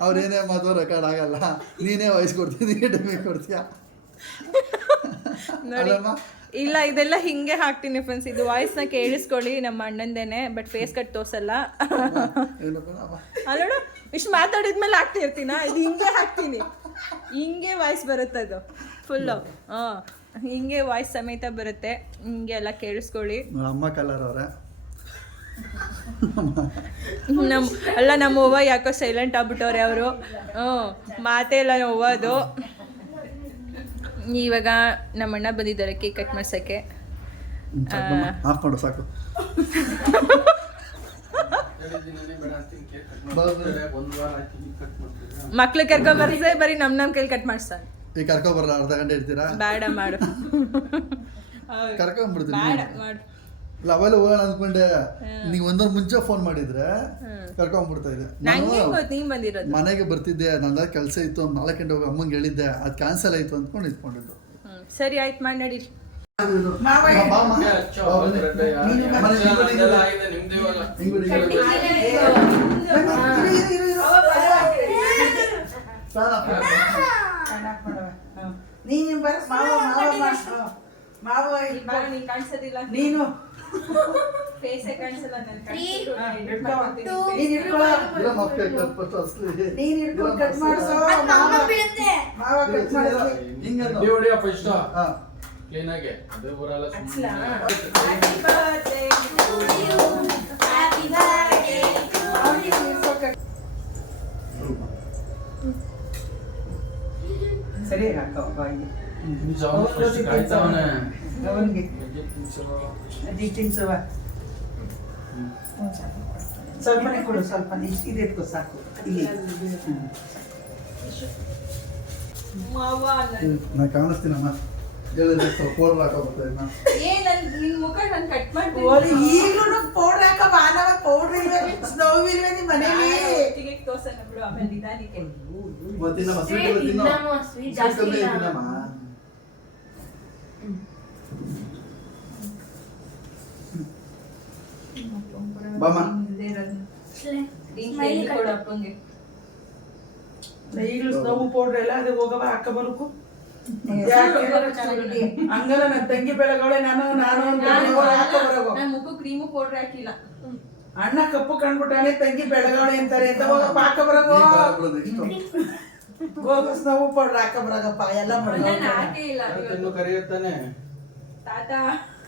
ಅವ್ರೇನೇ ಮಾತು ರೆಕಾರ್ಡ್ ಆಗಲ್ಲ. ನೀನೇ ವಾಯ್ಸ್ ಕೊಡ್ತೀನಿ ನೀನೇ ಕೊಡ್ತೀಯಾ? ನೋಡಿ. ಇಲ್ಲ ಇದೆಲ್ಲ ಹಿಂಗೆ ಹಾಕ್ತೀನಿ ಫ್ರೆಂಡ್ಸ್ ಇದು ವಾಯ್ಸ್ನ ಕೇಳಿಸ್ಕೊಳ್ಳಿ ನಮ್ಮ ಅಣ್ಣಂದೇನೆ ಬಟ್ ಫೇಸ್ ಕಟ್ ತೋರ್ಸಲ್ಲ. ಅಲ್ಲೋಣ ಇಷ್ಟು ಮಾತಾಡಿದ್ಮೇಲೆ ಹಾಕ್ತಾ ಇರ್ತೀನ ಇದು ಹಿಂಗೆ ಹಾಕ್ತೀನಿ. ಹಿಂಗೆ ವಾಯ್ಸ್ ಬರುತ್ತೆ ಅದು. ಫುಲ್ಲು ಹಾಂ ಹಿಂಗೆ ವಾಯ್ಸ್ ಸಮೇತ ಬರುತ್ತೆ. ಹಿಂಗೆ ಎಲ್ಲ ಕೇಳಿಸ್ಕೊಳ್ಳಿ. ಅಮ್ಮ ಕಲರ್ ಅವರೇ. ನಮ್ಮ ಅಲ್ಲ ನಮ್ಮ ಅವ್ವ ಯಾಕೋ ಸೈಲೆಂಟ್ ಆಗ್ಬಿಟ್ಟವ್ರೆ ಅವರು. ಹ್ಞೂ ಮಾತೇ ಇಲ್ಲ ಅವ್ವದು ಇವಾಗ ನಮ್ಮ ಅಣ್ಣ ಬಂದಿದ್ದಾರೆ ಕೇಕ್ ಕಟ್ ಮಾಡ್ಸೋಕ್ಕೆ. ಆಫ್ ಮಾಡು ಸಾಕು. ಮಕ್ಳು ಕರ್ಕೊಂಡ್ ಬರ್ಸೆ ಬರೀ ನಮ್ಮ ನಮ್ ಕೈಲಿ ಕಟ್ ಮಾಡ್ಸ್ತಾರೆ ಈಗ ಕರ್ಕೊಬರಲ್ಲ ಅರ್ಧ ಗಂಟೆ ಇರ್ತೀರಾ? ಬೇಡ ಮಾಡು. ಬೇಡ ಮಾಡು. ಇಲ್ಲ ಅವೆಲ್ಲ ಹೋಗೋಣ ಅಂದ್ಕೊಂಡೆ ನೀವು ಒಂದೊಂದು ಮುಂಚೆ ಫೋನ್ ಮಾಡಿದ್ರೆ ಕರ್ಕೊಂಡ್ಬಿಡ್ತಾ ಇದೆ ನಾನು ನಂಗೆ ಗೊತ್ತು ನೀನ್ ಬಂದಿರೋದು? ಮನೆಗೆ ಬರ್ತಿದ್ದೆ ನನ್ನ ಕೆಲಸ ಇತ್ತು ಒಂದು ನಾಲ್ಕು ಗಂಟೆ ಹೋಗಿ ಅಮ್ಮಂಗೆ ಹೇಳಿದ್ದೆ ಅದು ಕ್ಯಾನ್ಸಲ್ ಆಯ್ತು ಅಂದ್ಕೊಂಡು ಇಟ್ಕೊಂಡಿದ್ದು ಹ್ಮ್. ಸರಿ ಆಯ್ತು ಮಾಡಿ ಮಾವ ಮಾಡು. ನೀನು ಬರ ಮಾವ ಮಾವ ಮಾ- ಮಾವ ಇಲ್ಲಿ ಬಾ. ನೀನು ಫೇಸೇ ಕಾಣಿಸಲ್ಲ ನನ್ ನೀನು ಇಟ್ಕೊಂಡು ಕಟ್ ಮಾಡಿಸೋ ಮಾವ ಮಾವ ಕಟ್ ಮಾಡಿಸ್ಲಿ. ಕ್ಲೀನ್ ಆಗಿ. ಅದೇ ಬರಲ್ಲ ಸುಮ್ಮನೆ ಸರಿ ಹಾಕೋ ಬಾಯಿ. ಕಾಯ್ತಾವನೆ. ಅವನಿಗೆ. ತಿನ್ಸುವ ಸ್ವಲ್ಪನೇ ಕೊಡು ಸ್ವಲ್ಪ ಇದು ಎತ್ಕೋ ಸಾಕು ಇಲ್ಲಿ. ನಾ ನಾನು ಕಾಣಿಸ್ತೀನಮ್ಮ. ಈಗಲೂ ಪೌಡ್ರ್ ಹಾಕ ಮಾನವ ಪೌಡ್ರ್ ಇಲ್ವೇ ಸ್ಟವ್ ಇಲ್ವೇ ಮನೇಲಿ? ಒಟ್ಟಿಗೆ ತೋರ್ಸೋಣ ಬಿಡು ಆಮೇಲೆ ನಿಧಾನಕ್ಕೆ ಮತ್ತಿನ್ನಮ್ಮ ಸ್ವೀಟ್ ಎಲ್ಲ ತಿನ್ನೋ ಸ್ವೀಟ್ ಕಮ್ಮಿ ತಿನ್ನಮ್ಮ ಬಾಮ್ಮ ಸ್ಮೈಲಿ ಕೊಡು ಅಪ್ಪಂಗೆ. ಈಗಲೂ ಸ್ಟವ್ ಪೌಡ್ರ್ ಎಲ್ಲ ಅದು ಹೋಗವ ಹಾಕ ಬರಕು. ಹಂಗಲ್ಲ ನನ್ನ ತಂಗಿ ಬೆಳಗೋಳೆ ನಾನು ನಾನು ಅಂತ ಹಾಕ ಬರಗೋ ನಾನು ಮುಖ ಕ್ರೀಮು ಪೌಡ್ರ್ ಹಾಕಿಲ್ಲ. ಅಣ್ಣ ಕಪ್ಪು ಕಂಡ್ಬಿಟ್ಟಾನೆ ತಂಗಿ ಬೆಳಗೋಳೆ ಅಂತಾರೆ ಅಂತ ಹೋಗಪ್ಪ ಹಾಕ ಬರಗೋ ಪೌಡ್ರ್ ಹಾಕ ಬರಗಪ್ಪ ಎಲ್ಲ ಕರೆಯುತ್ತಾನೆ? ತಾತ.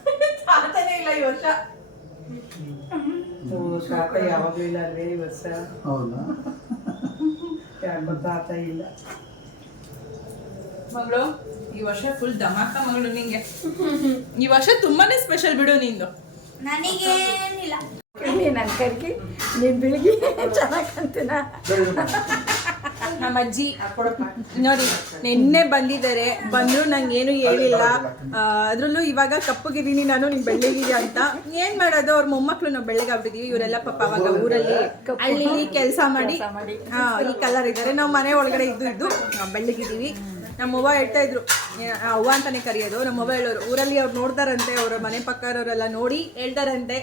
[laughs] ತಾತನೇ ಇಲ್ಲ ಈ ವರ್ಷ. ಓ, ತಾತ ಯಾವಾಗಲೂ ಇಲ್ಲ ಅಲ್ವೇ ಈ ವರ್ಷ? ಹೌದಾ? ಯಾಕೋ ತಾತ ಇಲ್ಲ. ಮಗಳು ಈ ವರ್ಷ ಫುಲ್ ಧಮಾಕ ಮಗಳು ನಿಂಗೆ. ಈ ವರ್ಷ ತುಂಬಾನೇ ಸ್ಪೆಷಲ್ ಬಿಡು ನಿಂದು. ನನಗೇನಿಲ್ಲ. ನನ್ ಕರ್ಗಿ? ನೀನ್ ಬೆಳಿಗ್ಗೆ ಚೆನ್ನಾಗಿ ಕಾಣ್ತೀನ? ನಮ್ಮ ಅಜ್ಜಿ ನೋಡಿ ನಿನ್ನೆ ಬಂದಿದ್ದಾರೆ. ಬಂದ್ರು ನಂಗೆ ಏನು ಹೇಳಿಲ್ಲ. ಅದ್ರಲ್ಲೂ ಇವಾಗ ಕಪ್ಪಗಿದ್ದೀನಿ ನಾನು ನೀನ್ ಬೆಳ್ಳಗಿದ್ಯಾ ಅಂತ. ಏನ್ ಮಾಡೋದು? ಅವ್ರ ಮೊಮ್ಮಕ್ಳು ನಾವು ಬೆಳ್ಳಗಾಗ್ಬಿಟ್ಟಿದೀವಿ ಇವರೆಲ್ಲ ಪಾಪ ಅವಾಗ ಊರಲ್ಲಿ ಹಳ್ಳಿಲಿ ಕೆಲಸ ಮಾಡಿ ಹಾ ಈ ಕಲರ್ ಇದ್ದಾರೆ. ನಾವು ಮನೆ ಒಳಗಡೆ ಇದ್ದು ಇದ್ದು ನಾವ್ ಬೆಳ್ಳಗಿದೀವಿ ನಮ್ಮ ಅವ್ವ ಹೇಳ್ತಾ ಇದ್ರು ಅವ್ವ ಅಂತಾನೆ ಕರೆಯೋದು ನಮ್ಮ ಅವ್ವ ಹೇಳೋರು. ಊರಲ್ಲಿ ಅವ್ರು ನೋಡ್ತಾರಂತೆ ಅವ್ರ ಮನೆ ಪಕ್ಕದವರೆಲ್ಲ ನೋಡಿ ಹೇಳ್ತಾರಂತೆ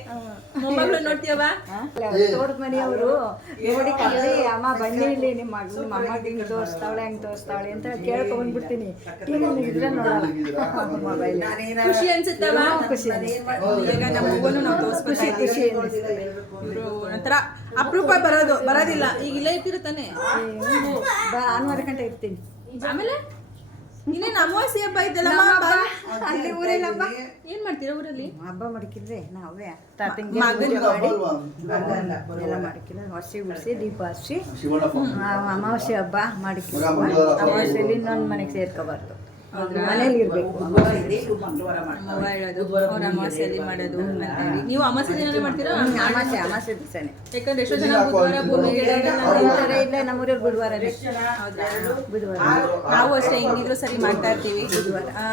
ಮೊಮ್ಮಗಳು ನೋಡ್ತೀಯವ ತೋಟದ ಮನೆಯವರು ನೋಡಿ ಕಳ್ಳಿ ಅಮ್ಮ ಬನ್ನಿ ಇಲ್ಲಿ ನಿಮ್ಮ ಮಗಳು ನಿಮ್ಮ ಅಮ್ಮಗೆ ಹಿಂಗೆ ತೋರಿಸ್ತಾವಳೆ ಹಂಗೆ ತೋರಿಸ್ತಾವಳೆ ಅಂತ ಕೇಳ್ಕೊಂಡ್ ಬಂದ್ಬಿಡ್ತೀನಿ ಟಿವಿ ಇದ್ರೆ ನೋಡಲ್ಲ ಖುಷಿ ಅನ್ಸುತ್ತವ ಖುಷಿ ಈಗ ನಮ್ಮ ಅವ್ವನು ನಾವು ತೋರಿಸ್ಕೊತಾ ಖುಷಿ ಒಂಥರ ಅಪರೂಪ ಬರೋದು ಬರೋದಿಲ್ಲ. ಈಗ ಇಲ್ಲೇ ಇರ್ತಿರುತ್ತಾನೆ ಭಾನುವಾರ ಗಂಟೆ ಇರ್ತೀನಿ. ಆಮೇಲೆ? ಇನ್ನೇನು ಅಮಾವಾಸ್ಯೆ ಹಬ್ಬ ಐತಲ್ಲ ಬಾ. ಅಲ್ಲಿ ಊರಲ್ಲಿ ಹಬ್ಬ? ಏನ್ ಮಾಡ್ತೀರಾ ಊರಲ್ಲಿ? ಹಬ್ಬ ಮಾಡ್ಕಿದ್ರೆ ನಾವೇ. ತಾತಂಗೆ ಮಗನ್ ಮಾಡಿ? ಎಲ್ಲ ಮಾಡಿಕಿದ್ರೆ ಹೊಸಿ ಉಡಿಸಿ ದೀಪ ಹಚ್ಚಿ. ಅಮಾವಾಸ್ಯ ಹಬ್ಬ ಮಾಡಿಕಿದ್ರೆ ಅಮಾವಾಸ್ಯಲ್ಲಿ ಇನ್ನೊಂದು ಮನೆಗೆ ಸೇರ್ಕೋಬಾರ್ದು. ಮನೇಲಿ ಇರ್ಬೇಕು. ಅವ್ರ ಅಮಾವಾಸ್ಯೆಯಲ್ಲಿ ಮಾಡೋದು ನೀವು ಅಮಾವಾಸ್ಯೆ ದಿನನೇ ಮಾಡ್ತೀರಾ? ಅಮಾಸೆ ಅಮಾವಾಸ್ಯೆ ದಿವಸನೇ. ಯಾಕಂದ್ರೆ ಎಷ್ಟೋ ಜನ ಬುಧವಾರ ಭೂಮಿಗೆ ಇಲ್ಲ ನಮ್ಮೂರಲ್ಲಿ ಬುಧವಾರನೇ ಬುಧವಾರ ನಾವು ಅಷ್ಟೇ ಹೆಂಗಿದ್ರು ಸರಿ ಮಾಡ್ತಾ ಇರ್ತೀವಿ. ಆ,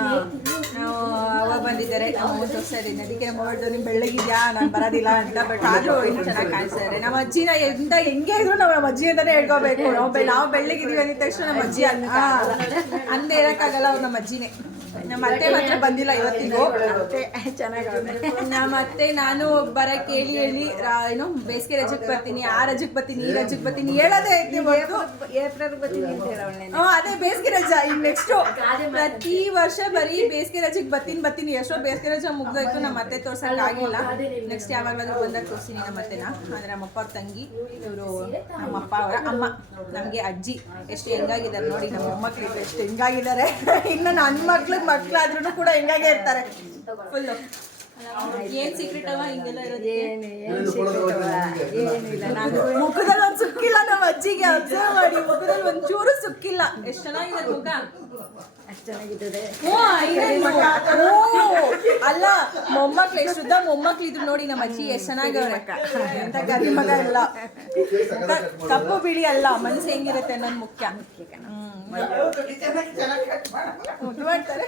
ನಾವು ಅವ ಬಂದಿದ್ದಾರೆ. ನಾವು ತೋರಿಸ್ತಾ ಇದ್ದೀನಿ ಅದಕ್ಕೆ ನಮ್ಮ ಹೊರಡು ನಿಮ್ ಬೆಳ್ಳಗಿದ್ಯಾ? ನಾನು ಬರೋದಿಲ್ಲ ಅಂತ. ಬಟ್ ಆದ್ರೂ ಇನ್ನು ಚೆನ್ನಾಗಿ ಕಾಣಿಸ್ತಾರೆ. ನಮ್ಮ ಅಜ್ಜಿನ ಎಂತ ಹೆಂಗೆ ಇದ್ರು ನಾವು ನಮ್ಮ ಅಜ್ಜಿ ಅಂತಾನೆ ಹೇಳ್ಕೋಬೇಕು. ನಾವು ಬೆಳ್ಳಗಿದೀವಿ ಅಂದಿದ ತಕ್ಷಣ ನಮ್ಮ ಅಜ್ಜಿ ಅಂತ ಅಂದೇ ಇರಕ್ಕಾಗಲ್ಲ. ಅವ್ರು ನಮ್ಮ ಅಜ್ಜಿನೇ ನಮ್ಮ ಅತ್ತೆ ಮಾತ್ರ ಬಂದಿಲ್ಲ ಇವತ್ತಿಗೂ. ಚೆನ್ನಾಗಿ ನಮ್ಮ ಅತ್ತೆ ನಾನು ಬರ ಕೇಳಿ ಹೇಳಿ ಏನು ಬೇಸಿಗೆ ರಜಕ್ಕೆ ಬರ್ತೀನಿ ಆ ರಜಕ್ಕೆ ಬರ್ತೀನಿ ಈ ರಜಕ್ಕೆ ಬರ್ತೀನಿ ಹೇಳೋದೇ ಏಪ್ರಿಲ್ ಬರ್ತೀನಿ ಅಂತ ಅದೇ ಬೇಸಿಗೆ ರಜಾ ಈಗ ನೆಕ್ಸ್ಟ್ ಪ್ರತಿ ವರ್ಷ ಬರೀ ಬೇಸಿಗೆ ರಜೆಗೆ ಬರ್ತೀನಿ ಬರ್ತೀನಿ ಎಷ್ಟೋ ಬೇಸಿಗೆ ರಜಾ ಮುಗ್ದೋಯ್ತು ನಮ್ಮ ಅತ್ತೆ ತೋರ್ಸಕ್ ಆಗಿಲ್ಲ. ನೆಕ್ಸ್ಟ್ ಯಾವಾಗಲಾದ್ರೂ ಬಂದಾಗ ತೋರಿಸ್ತೀನಿ ನಮ್ಮ ಅತ್ತೆನ. ಅಂದ್ರೆ ನಮ್ಮಪ್ಪ ಅವ್ರ ತಂಗಿ ಇವರು ನಮ್ಮಪ್ಪ ಅವರ ಅಮ್ಮ ನಮಗೆ ಅಜ್ಜಿ ಎಷ್ಟು ಹೆಂಗಾಗಿದ್ದಾರೆ ನೋಡಿ ನಮ್ಮ ಮೊಮ್ಮಕ್ಳು ಎಷ್ಟು ಹೆಂಗಾಗಿದ್ದಾರೆ. [laughs] ಇನ್ನು ನನ್ನ ಮಕ್ಳಿಗೆ ಮಕ್ಕಳಾದ್ರೂ ಕೂಡ ಹೆಂಗಾಗೆ ಇರ್ತಾರೆ. ಫುಲ್ಲು ಏನ್ ಸೀಕ್ರೆಟ್ ಅವ? ಹಿಂಗೆಲ್ಲ ಏನು ಏನು ನಾನು ಮುಖದಲ್ಲಿ ಒಂದ್ ಸುಕ್ಕಿಲ್ಲ ನಮ್ಮ ಅಜ್ಜಿಗೆ ಅಬ್ಸರ್ವ್ ಮಾಡಿ. ಮುಖದಲ್ಲಿ ಒಂದ್ ಚೂರು ಸುಕ್ಕಿಲ್ಲ. ಎಷ್ಟ್ ಚೆನ್ನಾಗಿದೆ ಮುಖ. ಅಲ್ಲ ಮೊಮ್ಮಕ್ಳು ಎಷ್ಟು ಶುದ್ಧ ಮೊಮ್ಮಕ್ಳು ಇದ್ರು ನೋಡಿ ನಮ್ಮ ಅಜ್ಜಿ ಎಷ್ಟ್ ಚೆನ್ನಾಗವ್ರೆ ಎಂತ ಗರಿ ಮಗ ಇಲ್ಲ ಕಪ್ಪು ಬಿಳಿ ಅಲ್ಲ ಮನಸ್ಸು ಹೆಂಗಿರುತ್ತೆ ಅನ್ನೋದು ಮುಖ್ಯ. ಹ್ಮ್. ಮುದ್ದು ಮಾಡ್ತಾರೆ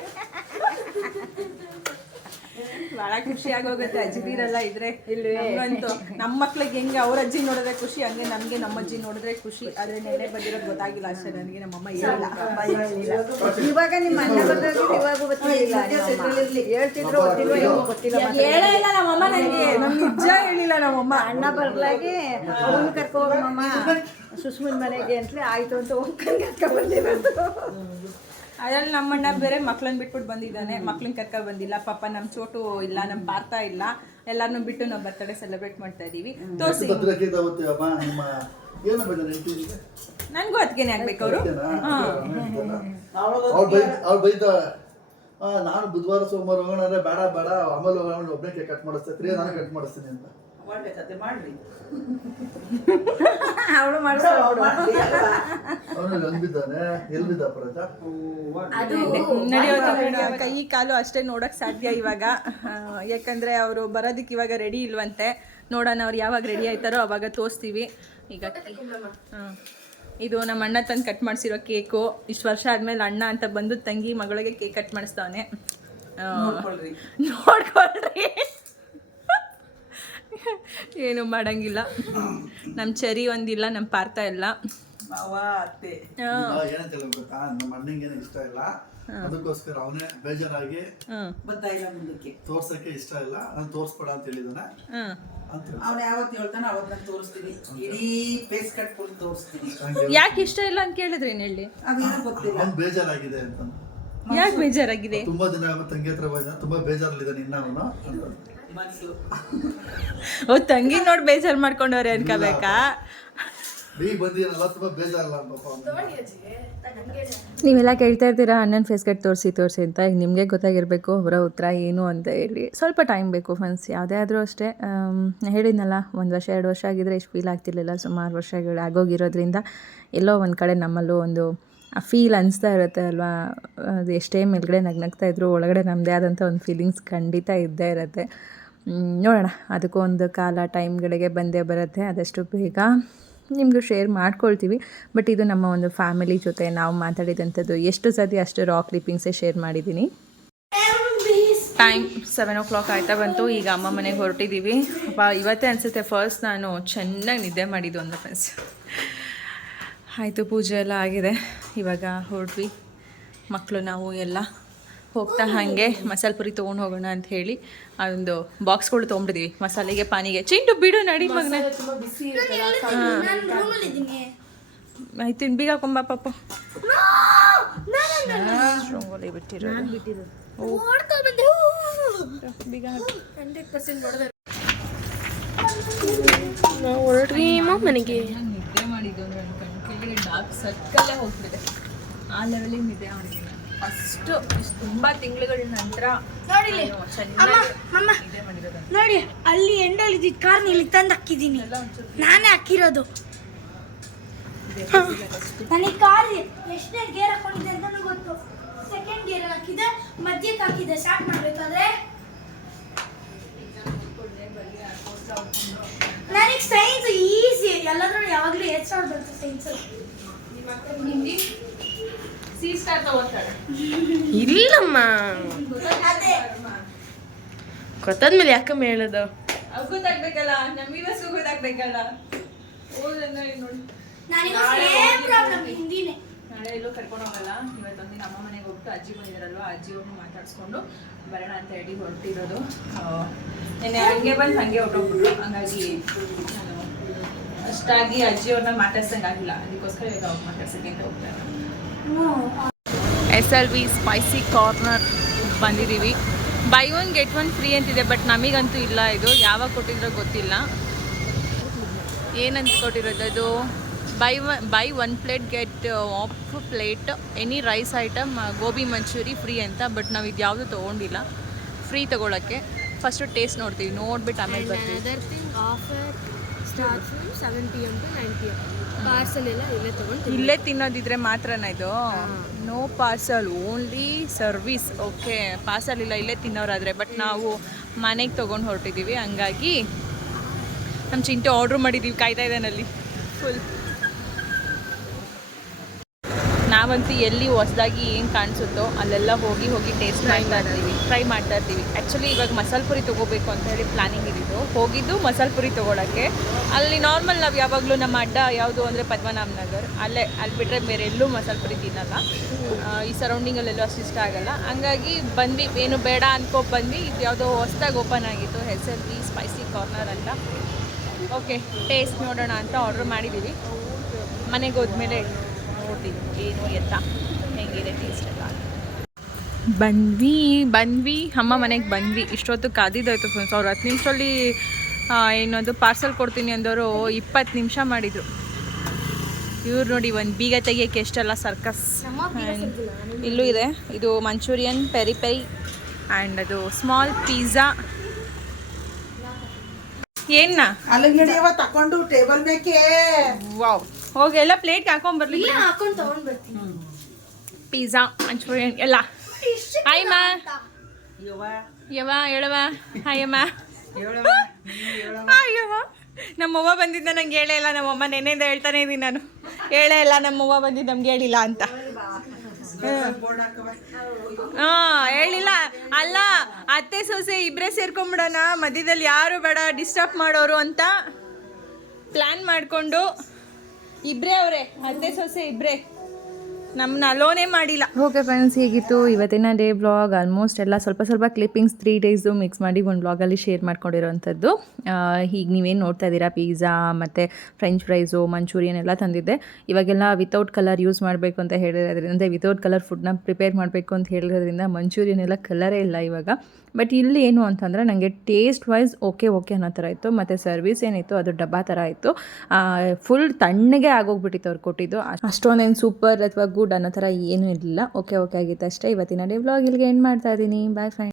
ಬಹಳ ಖುಷಿ ಆಗೋಗುತ್ತೆ. ಅಜ್ಜಿದಿರಲ್ಲ ಇದ್ರೆ ನಮ್ಗಂತೂ ನಮ್ಮ ಮಕ್ಳಿಗೆ ಹೆಂಗೆ ಅವ್ರ ಅಜ್ಜಿ ನೋಡಿದ್ರೆ ಖುಷಿ ಹಂಗೆ ನಮ್ಗೆ ನಮ್ಮ ಅಜ್ಜಿ ನೋಡಿದ್ರೆ ಖುಷಿ. ಆದ್ರೆ ನೆನ್ನೆ ಬಂದಿರೋದು ಗೊತ್ತಾಗಿಲ್ಲ ಅಷ್ಟೇ ನನಗೆ ನಮ್ಮಮ್ಮ ಹೇಳಿಲ್ಲ. ಇವಾಗ ನಿಮ್ಮ ಅಣ್ಣ ಬಂದಾಗ ಇವಾಗ ಹೇಳ್ತಿದ್ರು ಗೊತ್ತಿಲ್ಲ. ಹೇಳೇ ಇಲ್ಲ ನಮ್ಮಮ್ಮ ನನಗೆ. ನಮ್ಗೆ ನಿಜ ಹೇಳಿಲ್ಲ ನಮ್ಮಮ್ಮ ಅಣ್ಣ ಬರ್ಲಾಗೆ ಅವನು ಕರ್ಕೊ ಹೋಗಮ್ಮ ಸುಷ್ಮನ್ ಮನೆಗೆ ಅಂತಲೇ ಆಯ್ತು ಅಂತ ಹೋಗ್ಕೊಂಡು ಕರ್ಕೊ ಬಂದಿರೋದು. ಅದ್ರಲ್ಲಿ ನಮ್ಮಣ್ಣ ಬೇರೆ ಮಕ್ಳನ್ನ ಬಿಟ್ಬಿಟ್ಟು ಬಂದಿದ್ದಾನೆ. ಮಕ್ಳನ್ನ ಕರ್ಕ ಬಂದಿಲ್ಲ. ಪಾಪ ನಮ್ ಚೋಟು ಇಲ್ಲ ನಮ್ ಪಾರ್ಥ ಇಲ್ಲ. ಎಲ್ಲಾರನ್ನು ಬಿಟ್ಟು ನಾವು ಬರ್ತಡೇ ಸೆಲೆಬ್ರೇಟ್ ಮಾಡ್ತಾ ಇದೀವಿ. ತೋರಿಸಿ. ನನಗೂ ನಿಮ್ಮ ಅದಕ್ಕೇನೆ ಆಗ್ಬೇಕು ಅವರು. ನಾನು ಬುಧವಾರ ಸೋಮವಾರ ಹೋಗೋಣ ಬೇಡ ಬೇಡ ಆಮೇಲೆ ಹೋಗೋಣ ಒಬ್ಬನೇ ಕೇಕ್ ಕಟ್ ಮಾಡಿಸ್ತೇನೆ ನಾನು ಕಟ್ ಮಾಡಿಸ್ತೀನಿ ಅಂತ. [laughs] ಅವಳು ಕೈ ಕಾಲು ಅಷ್ಟೇ ನೋಡಕ್ ಸಾಧ್ಯ ಇವಾಗ. ಯಾಕಂದ್ರೆ ಅವರು ಬರೋದಕ್ಕೆ ಇವಾಗ ರೆಡಿ ಇಲ್ವಂತೆ. ನೋಡೋಣ ಅವ್ರು ಯಾವಾಗ ರೆಡಿ ಆಯ್ತಾರೋ ಅವಾಗ ತೋರಿಸ್ತೀವಿ. ಈಗ ಇದು ನಮ್ಮ ಅಣ್ಣ ತಂದು ಕಟ್ ಮಾಡಿಸಿರೋ ಕೇಕು ಇಷ್ಟು ವರ್ಷ ಆದ್ಮೇಲೆ ಅಣ್ಣ ಅಂತ ಬಂದು ತಂಗಿ ಮಗಳಿಗೆ ಕೇಕ್ ಕಟ್ ಮಾಡಿಸ್ತಾವನೆ ನೋಡ್ಕೊಳ್ರಿ. ನೋಡ್ಕೊಳ್ರಿ. ಏನು ಮಾಡಂಗಿಲ್ಲ. ನಮ್ಮ ಚರಿ ಒಂದಿಲ್ಲ ನಮ್ಮ ಪಾರ್ಥ ಇಲ್ಲ. ಮಾವ ಅತ್ತೆ. ಏನಂತ ಗೊತ್ತಾ? ನಮ್ಮ ಅಣ್ಣಂಗೆ ಇಷ್ಟ ಇಲ್ಲ. ಅದಕ್ಕೋಸ್ಕರ ಅವನೇ ಬೇಜಾರಾಗಿ ಬರ್ತಾ ಇಲ್ಲ ಮುಂದಕ್ಕೆ. ತೋರ್ಸಕ್ಕೆ ಇಷ್ಟ ಇಲ್ಲ. ನಾನು ತೋರ್ಸ್ಬೇಡ ಅಂತ ಹೇಳಿದಾನೆ. ಅವ್ನು ಯಾವತ್ತು ಹೇಳ್ತಾನೆ ಅವತ್ತು ನಾನು ತೋರಿಸ್ತೀನಿ. ಇಡೀ ಫೇಸ್ ಕಟ್ ಫುಲ್ ತೋರಿಸ್ತೀನಿ. ಯಾಕೆ ಇಷ್ಟ ಇಲ್ಲ ಅಂತ ಕೇಳಿದ್ರೆ ಏನು ಹೇಳಿ? ಅದೇನೋ ಗೊತ್ತಿಲ್ಲ. ಅವ್ನು ಬೇಜಾರಾಗಿದೆ ಅಂತ. ಯಾಕೆ ಬೇಜಾರಾಗಿದೆ? ತುಂಬಾ ದಿನ ತಂಗಿ ಹತ್ರ ಬಂದ ತುಂಬಾ ಬೇಜಾರಲ್ಲಿದ್ದಾನೆ ಇನ್ನ ಅವನು ಓ ತಂಗಿ ನೋಡಿ ಬೇಜಾರು ಮಾಡ್ಕೊಂಡವ್ರೆ ಅನ್ಕೋಬೇಕಾ. ನೀವೆಲ್ಲ ಕೇಳ್ತಾ ಇರ್ತೀರಾ ಅಣ್ಣನ ಫೇಸ್ ಕಟ್ ತೋರಿಸಿ ತೋರಿಸಿ ಅಂತ. ಈಗ ನಿಮಗೆ ಗೊತ್ತಾಗಿರಬೇಕು ಅವರ ಉತ್ತರ ಏನು ಅಂತ ಹೇಳಿ. ಸ್ವಲ್ಪ ಟೈಮ್ ಬೇಕು ಫ್ರೆಂಡ್ಸ್ ಯಾವುದೇ ಆದರೂ ಅಷ್ಟೇ. ಹೇಳಿದ್ನಲ್ಲ ಒಂದು ವರ್ಷ ಎರಡು ವರ್ಷ ಆಗಿದ್ರೆ ಇಷ್ಟು ಫೀಲ್ ಆಗ್ತಿರ್ಲಿಲ್ಲ. ಸುಮಾರು ವರ್ಷಗಳು ಆಗೋಗಿರೋದ್ರಿಂದ ಎಲ್ಲೋ ಒಂದು ಕಡೆ ನಮ್ಮಲ್ಲೂ ಒಂದು ಆ ಫೀಲ್ ಅನಿಸ್ತಾ ಇರುತ್ತೆ ಅಲ್ವಾ? ಅದು ಎಷ್ಟೇ ಮೇಲ್ಗಡೆ ನಗ್ನಗ್ತಾ ಇದ್ರು ಒಳಗಡೆ ನಮ್ಮದೇ ಆದಂಥ ಒಂದು ಫೀಲಿಂಗ್ಸ್ ಖಂಡಿತ ಇದ್ದೇ ಇರುತ್ತೆ. ನೋಡೋಣ. ಅದಕ್ಕೂ ಒಂದು ಕಾಲ ಟೈಮ್ಗಳಿಗೆ ಬಂದೇ ಬರುತ್ತೆ ಆದಷ್ಟು ಬೇಗ ನಿಮಗೂ ಶೇರ್ ಮಾಡ್ಕೊಳ್ತೀವಿ. ಬಟ್ ಇದು ನಮ್ಮ ಒಂದು ಫ್ಯಾಮಿಲಿ ಜೊತೆ ನಾವು ಮಾತಾಡಿದಂಥದ್ದು. ಎಷ್ಟು ಸತಿ ಅಷ್ಟು ರಾಕ್ ಕ್ಲಿಪ್ಪಿಂಗ್ಸೇ ಶೇರ್ ಮಾಡಿದ್ದೀನಿ. ಟೈಮ್ ಸೆವೆನ್ ಓ ಕ್ಲಾಕ್ ಆಯ್ತಾ ಬಂತು. ಈಗ ಅಮ್ಮ ಮನೆಗೆ ಹೊರಟಿದ್ದೀವಿ ಅಪ್ಪ, ಇವತ್ತೇ ಅನಿಸುತ್ತೆ ಫಸ್ಟ್ ನಾನು ಚೆನ್ನಾಗಿ ನಿದ್ದೆ ಮಾಡಿದ್ದು ಒಂದು ಫ್ರೆಂಡ್ಸ್ ಆಯಿತು, ಪೂಜೆ ಎಲ್ಲ ಆಗಿದೆ. ಇವಾಗ ಹೊರಟ್ವಿ. ಮಕ್ಕಳು ನಾವು ಎಲ್ಲ ಹೋಗ್ತಾ ಹಾಗೆ ಮಸಾಲೆ ಪುರಿ ತೊಗೊಂಡು ಹೋಗೋಣ ಅಂತ ಹೇಳಿ ಆ ಒಂದು ಬಾಕ್ಸ್ಗಳು ತೊಗೊಂಡಿದ್ದೀವಿ ಮಸಾಲೆಗೆ ಪಾನಿಗೆ. ಚಿಂಟು ಬಿಡು ನಡಿ ಮಗನ. ಆಯ್ತು ಬೀಗ ಹಾಕೊಂಬ ಪಾಪ. ರಂಗೋಲಿ ಬಂದೆ. ಬೀಗ ಮನೆಗೆ. ನಿದ್ದೆ ಮಾಡಿದ್ದು ಅಂದ್ರೆ ಸರ್ಕಲ್ಲೇ ಹೋಗ್ಬಿಟ್ಟಿದೆ. ಆ ಲೆವೆಲಿಗೆ ನಿದ್ದೆ ಮಾಡಿದ್ದೀನಿ. ಫಸ್ಟು ತುಂಬಾ ತಿಂಗಳುಗಳ ನಂತರ ನೋಡಿ ಅಮ್ಮ ಅಮ್ಮ. ನೋಡಿ ಅಲ್ಲಿ ಎಂಡಲ್ಲಿ ಇದ್ದಿದ್ದು ಕಾರ್ ಇಲ್ಲಿ ತಂದು ಹಾಕಿದೀನಿ ನಾನೇ ಹಾಕಿರೋದು. ನನಗೆ ಕಾರ್ ಎಷ್ಟನೇ ಗೇರ್ ಹಾಕೊಂಡಿದೆ ಅಂತ ನನಗೆ ಗೊತ್ತು. ಸೆಕೆಂಡ್ ಗೇರ್ ಹಾಕಿದೆ ಮಧ್ಯಕ್ಕೆ ಹಾಕಿದೆ ಸ್ಟಾರ್ಟ್ ಮಾಡ್ಬೇಕಾದ್ರೆ ನನಗೆ ಸೈನ್ಸ್ ಈಸಿ ಎಲ್ಲಾದ್ರೂ ಯಾವಾಗಲೂ ನಿಮ್ಮ ಬರುತ್ತೆ ಸೈನ್ಸ್ ಇಲ್ಲಮ್ಮ ಗೊತ್ತಾದ್ಮೇಲೆ ಯಾಕಮ್ಮ ಹೇಳೋದು? ಅವ್ ಗೊತ್ತಾಗ್ಬೇಕಲ್ಲ ನಮಗಿವಸು ಗೊತ್ತಾಗ್ಬೇಕಲ್ಲ. ಓದನ್ನ ನೋಡಿ. ನನಗೆ ಸೇಮ್ ಪ್ರಾಬ್ಲಮ್ ಹಿಂದಿನೇ. ನಾಳೆ ಎಲ್ಲೂ ಕರ್ಕೊಂಡು ಹೋಗಲ್ಲ ಇವತ್ತೊಂದಿನ ಅಮ್ಮ ಮನೆಗೆ ಹೋಗ್ಬಿಟ್ಟು ಅಜ್ಜಿ ಬಂದಿದ್ದಾರಲ್ವ ಅಜ್ಜಿಯವ್ರನ್ನ ಮಾತಾಡ್ಸ್ಕೊಂಡು ಬರೋಣ ಅಂತ ಹೇಳಿ ಹೊರಟಿರೋದು. ನೆನ್ನೆ ಹಂಗೆ ಬಂದು ಹಂಗೆ ಹೊರಟೋಗ್ಬಿಟ್ರು. ಹಂಗಾಗಿ ಅಷ್ಟಾಗಿ ಅಜ್ಜಿಯವ್ರನ್ನ ಮಾತಾಡ್ಸಂಗಾಗಿಲ್ಲ. ಅದಕ್ಕೋಸ್ಕರ ಈಗ ಅವ್ರು ಮಾತಾಡ್ಸಕ್ಕೆ ಅಂತ ಹೋಗ್ತಾ S L V spicy corner ಬಂದಿದ್ದೀವಿ. Buy one get one free ಅಂತಿದೆ ಬಟ್ ನಮಗಂತೂ ಇಲ್ಲ ಇದು. ಯಾವಾಗ ಕೊಟ್ಟಿದ್ರೋ ಗೊತ್ತಿಲ್ಲ. ಏನಂತ ಕೊಟ್ಟಿರೋದು ಅದು buy one buy one plate get half plate any rice item gobi manchurian free ಅಂತ ಬಟ್ ನಾವು ಇದು ಯಾವುದು ತೊಗೊಂಡಿಲ್ಲ. ಫ್ರೀ ತೊಗೊಳಕ್ಕೆ. ಫಸ್ಟು ಟೇಸ್ಟ್ ನೋಡ್ತೀವಿ. ನೋಡ್ಬಿಟ್ಟು ಆಮೇಲೆ ಬರ್ತೀವಿ. Start from seven P M to nine P M parcel ಎಲ್ಲ ಇಲ್ಲೇ ತೊಗೊಂಡು ಇಲ್ಲೇ ತಿನ್ನೋದಿದ್ರೆ ಮಾತ್ರನ ಇದು? No parcel only service okay parcel ಇಲ್ಲ ಇಲ್ಲೇ ತಿನ್ನೋರಾದರೆ. ಬಟ್ ನಾವು ಮನೆಗೆ ತೊಗೊಂಡು ಹೊರಟಿದ್ದೀವಿ ಹಂಗಾಗಿ ನಮ್ಮ ಚಿಂಟು ಆರ್ಡ್ರ್ ಮಾಡಿದ್ದೀವಿ ಕಾಯ್ತಾ ಇದ್ದಾನಲ್ಲಿ ಫುಲ್ ನಾವಂತೂ ಎಲ್ಲಿ ಹೊಸದಾಗಿ ಏನು ಕಾಣಿಸುತ್ತೋ ಅಲ್ಲೆಲ್ಲ ಹೋಗಿ ಹೋಗಿ ಟೇಸ್ಟ್ ಮಾಡ್ತಾ ಇರ್ತೀವಿ. ಟ್ರೈ ಮಾಡ್ತಾ ಇರ್ತೀವಿ. ಆ್ಯಕ್ಚುಲಿ ಇವಾಗ ಮಸಾಲೆ ಪುರಿ ತೊಗೋಬೇಕು ಅಂತ ಹೇಳಿ ಪ್ಲಾನಿಂಗ್ ಇದ್ದಿದ್ದು ಹೋಗಿದ್ದು ಮಸಾಲೆ ಪುರಿ ತೊಗೊಳಕ್ಕೆ. ಅಲ್ಲಿ ನಾರ್ಮಲ್ ನಾವು ಯಾವಾಗಲೂ ನಮ್ಮ ಅಡ್ಡ ಯಾವುದು ಅಂದರೆ ಪದ್ಮನಾಭ ನಗರ್. ಅಲ್ಲೇ ಅಲ್ಲಿ ಬಿಟ್ಟರೆ ಬೇರೆ ಎಲ್ಲೂ ಮಸಾಲೆ ಪುರಿ ತಿನ್ನಲ್ಲ. ಈ ಸರೌಂಡಿಂಗಲ್ಲೆಲ್ಲೂ ಅಷ್ಟು ಇಷ್ಟ ಆಗಲ್ಲ. ಹಂಗಾಗಿ ಬಂದು ಏನು ಬೇಡ ಅನ್ಕೋ ಬಂದು ಇದು ಯಾವುದೋ ಹೊಸದಾಗಿ ಓಪನ್ ಆಗಿತ್ತು ಎಲ್ ಬಿ ಸ್ಪೈಸಿ ಕಾರ್ನರ್ ಅಂತ. ಓಕೆ ಟೇಸ್ಟ್ ನೋಡೋಣ ಅಂತ ಆರ್ಡ್ರ್ ಮಾಡಿದ್ದೀವಿ ಮನೆಗೆ ಹೋದ್ಮೇಲೆ ನೋಡ್ತೀವಿ ಏನು ಎತ್ತ ಹೆಂಗಿದೆ ಟೇಸ್ಟ್ ಎಲ್ಲ ಬಂದ್ವಿ ಬಂದ್ವಿ. ಅಮ್ಮ ಮನೆಗೆ ಬಂದ್ವಿ. ಇಷ್ಟೊತ್ತು ಕಾದಿದ್ದಾಯ್ತು ಫ್ರೆಂಡ್ಸ್ ಅವ್ರು ಹತ್ತು ನಿಮಿಷದಲ್ಲಿ ಏನದು ಪಾರ್ಸಲ್ ಕೊಡ್ತೀನಿ ಅಂದವರು ಇಪ್ಪತ್ತು ನಿಮಿಷ ಮಾಡಿದರು. ಇವ್ರು ನೋಡಿ ಒಂದು ಬೀಗ ತೆಗಿಯೋಕ್ಕೆ ಎಷ್ಟೆಲ್ಲ ಸರ್ಕಸ್ ಇಲ್ಲೂ ಇದೆ. ಇದು ಮಂಚೂರಿಯನ್ ಪೆರಿ ಪೆರಿ ಆ್ಯಂಡ್ ಅದು ಸ್ಮಾಲ್ ಪಿಜ್ಜಾ ಏನ ತಕೊಂಡು ಟೇಬಲ್ ಬೇಕೇ. ವಾವ್ ಹೋಗಿ ಎಲ್ಲ ಪ್ಲೇಟ್ ಹಾಕೊಂಡ್ಬರ್ಲಿ ಇಲ್ಲ ಹಾಕೊಂಡು ತಗೊಂಡ್ ಬರ್ತೀನಿ. ಪಿಜ್ಜಾ ಮಂಚೂರಿಯನ್ ಎಲ್ಲ. ಹಾಯ್ ಮಾ ಯವ ಹೇಳವ. ಹಾಯಮ್ಮ ನಮ್ಮವ್ವ ಬಂದಿದ್ದ ನಂಗೆ ಹೇಳೇ ಇಲ್ಲ. ನಮ್ಮಮ್ಮ ನೆನೆಯಿಂದ ಹೇಳ್ತಾನೆ ಇದ್ದೀನಿ ನಾನು. ಹೇಳೇ ಇಲ್ಲ ನಮ್ಮವ್ವ ಬಂದಿದ್ದು ನಮ್ಗೆ ಹೇಳಿಲ್ಲ ಅಂತ. ಹಾ ಹೇಳಿಲ್ಲ. ಅಲ್ಲ ಅತ್ತೆ ಸೊಸೆ ಇಬ್ಬರೇ ಸೇರ್ಕೊಂಬಿಡೋಣ. ಮಧ್ಯದಲ್ಲಿ ಯಾರು ಬೇಡ ಡಿಸ್ಟರ್ಬ್ ಮಾಡೋರು ಅಂತ ಪ್ಲ್ಯಾನ್ ಮಾಡಿಕೊಂಡು ಇಬ್ಬರೇ ಅವರೇ ಅತ್ತೆ ಸೊಸೆ ಇಬ್ರೇ. ನಮ್ಮನ್ನ ಅಲೋನೇ ಮಾಡಿಲ್ಲ. ಓಕೆ ಫ್ರೆಂಡ್ಸ್, ಹೀಗಿತ್ತು ಇವತ್ತಿನ ಡೇ ಬ್ಲಾಗ್. ಆಲ್ಮೋಸ್ಟ್ ಎಲ್ಲ ಸ್ವಲ್ಪ ಸ್ವಲ್ಪ ಕ್ಲಿಪ್ಪಿಂಗ್ಸ್ ತ್ರೀ ಡೇಸು ಮಿಕ್ಸ್ ಮಾಡಿ ಒಂದು ಬ್ಲಾಗಲ್ಲಿ ಶೇರ್ ಮಾಡ್ಕೊಂಡಿರೋವಂಥದ್ದು ಈಗ ನೀವೇನು ನೋಡ್ತಾ ಇದ್ದೀರಾ? ಪಿಜ್ಜಾ ಮತ್ತು ಫ್ರೆಂಚ್ ಫ್ರೈಸು ಮಂಚೂರಿಯನ್ ಎಲ್ಲ ತಂದಿದ್ದೆ. ಇವಾಗೆಲ್ಲ ವಿತೌಟ್ ಕಲರ್ ಯೂಸ್ ಮಾಡಬೇಕು ಅಂತ ಹೇಳಿರೋದ್ರಿಂದ ವಿತೌಟ್ ಕಲರ್ ಫುಡ್ನ ಪ್ರಿಪೇರ್ ಮಾಡಬೇಕು ಅಂತ ಹೇಳಿರೋದ್ರಿಂದ ಮಂಚೂರಿಯನ್ ಎಲ್ಲ ಕಲರೇ ಇಲ್ಲ ಇವಾಗ. ಬಟ್ ಇಲ್ಲಿ ಏನು ಅಂತಂದರೆ ನನಗೆ ಟೇಸ್ಟ್ ವೈಸ್ ಓಕೆ ಓಕೆ ಅನ್ನೋ ಥರ ಇತ್ತು. ಮತ್ತು ಸರ್ವಿಸ್ ಏನಿತ್ತು, ಅದು ಡಬ್ಬಾ ಥರ ಇತ್ತು. ಫುಲ್ ತಣ್ಣಗೆ ಆಗೋಗ್ಬಿಟ್ಟಿತ್ತು ಅವ್ರು ಕೊಟ್ಟಿದ್ದು. ಅಷ್ಟ್- ಅಷ್ಟೊಂದೇನು ಸೂಪರ್ ಅಥವಾ ಗುಡ್ ಅನ್ನೋ ಥರ ಏನೂ ಇರಲಿಲ್ಲ. ಓಕೆ ಓಕೆ ಆಗಿತ್ತು ಅಷ್ಟೇ. ಇವತ್ತಿನ ಡೇ ವ್ಲಾಗ್ ಇಲ್ಲಿಗೆ ಎಂಡ್ ಮಾಡ್ತಾ ಇದ್ದೀನಿ. Boy friend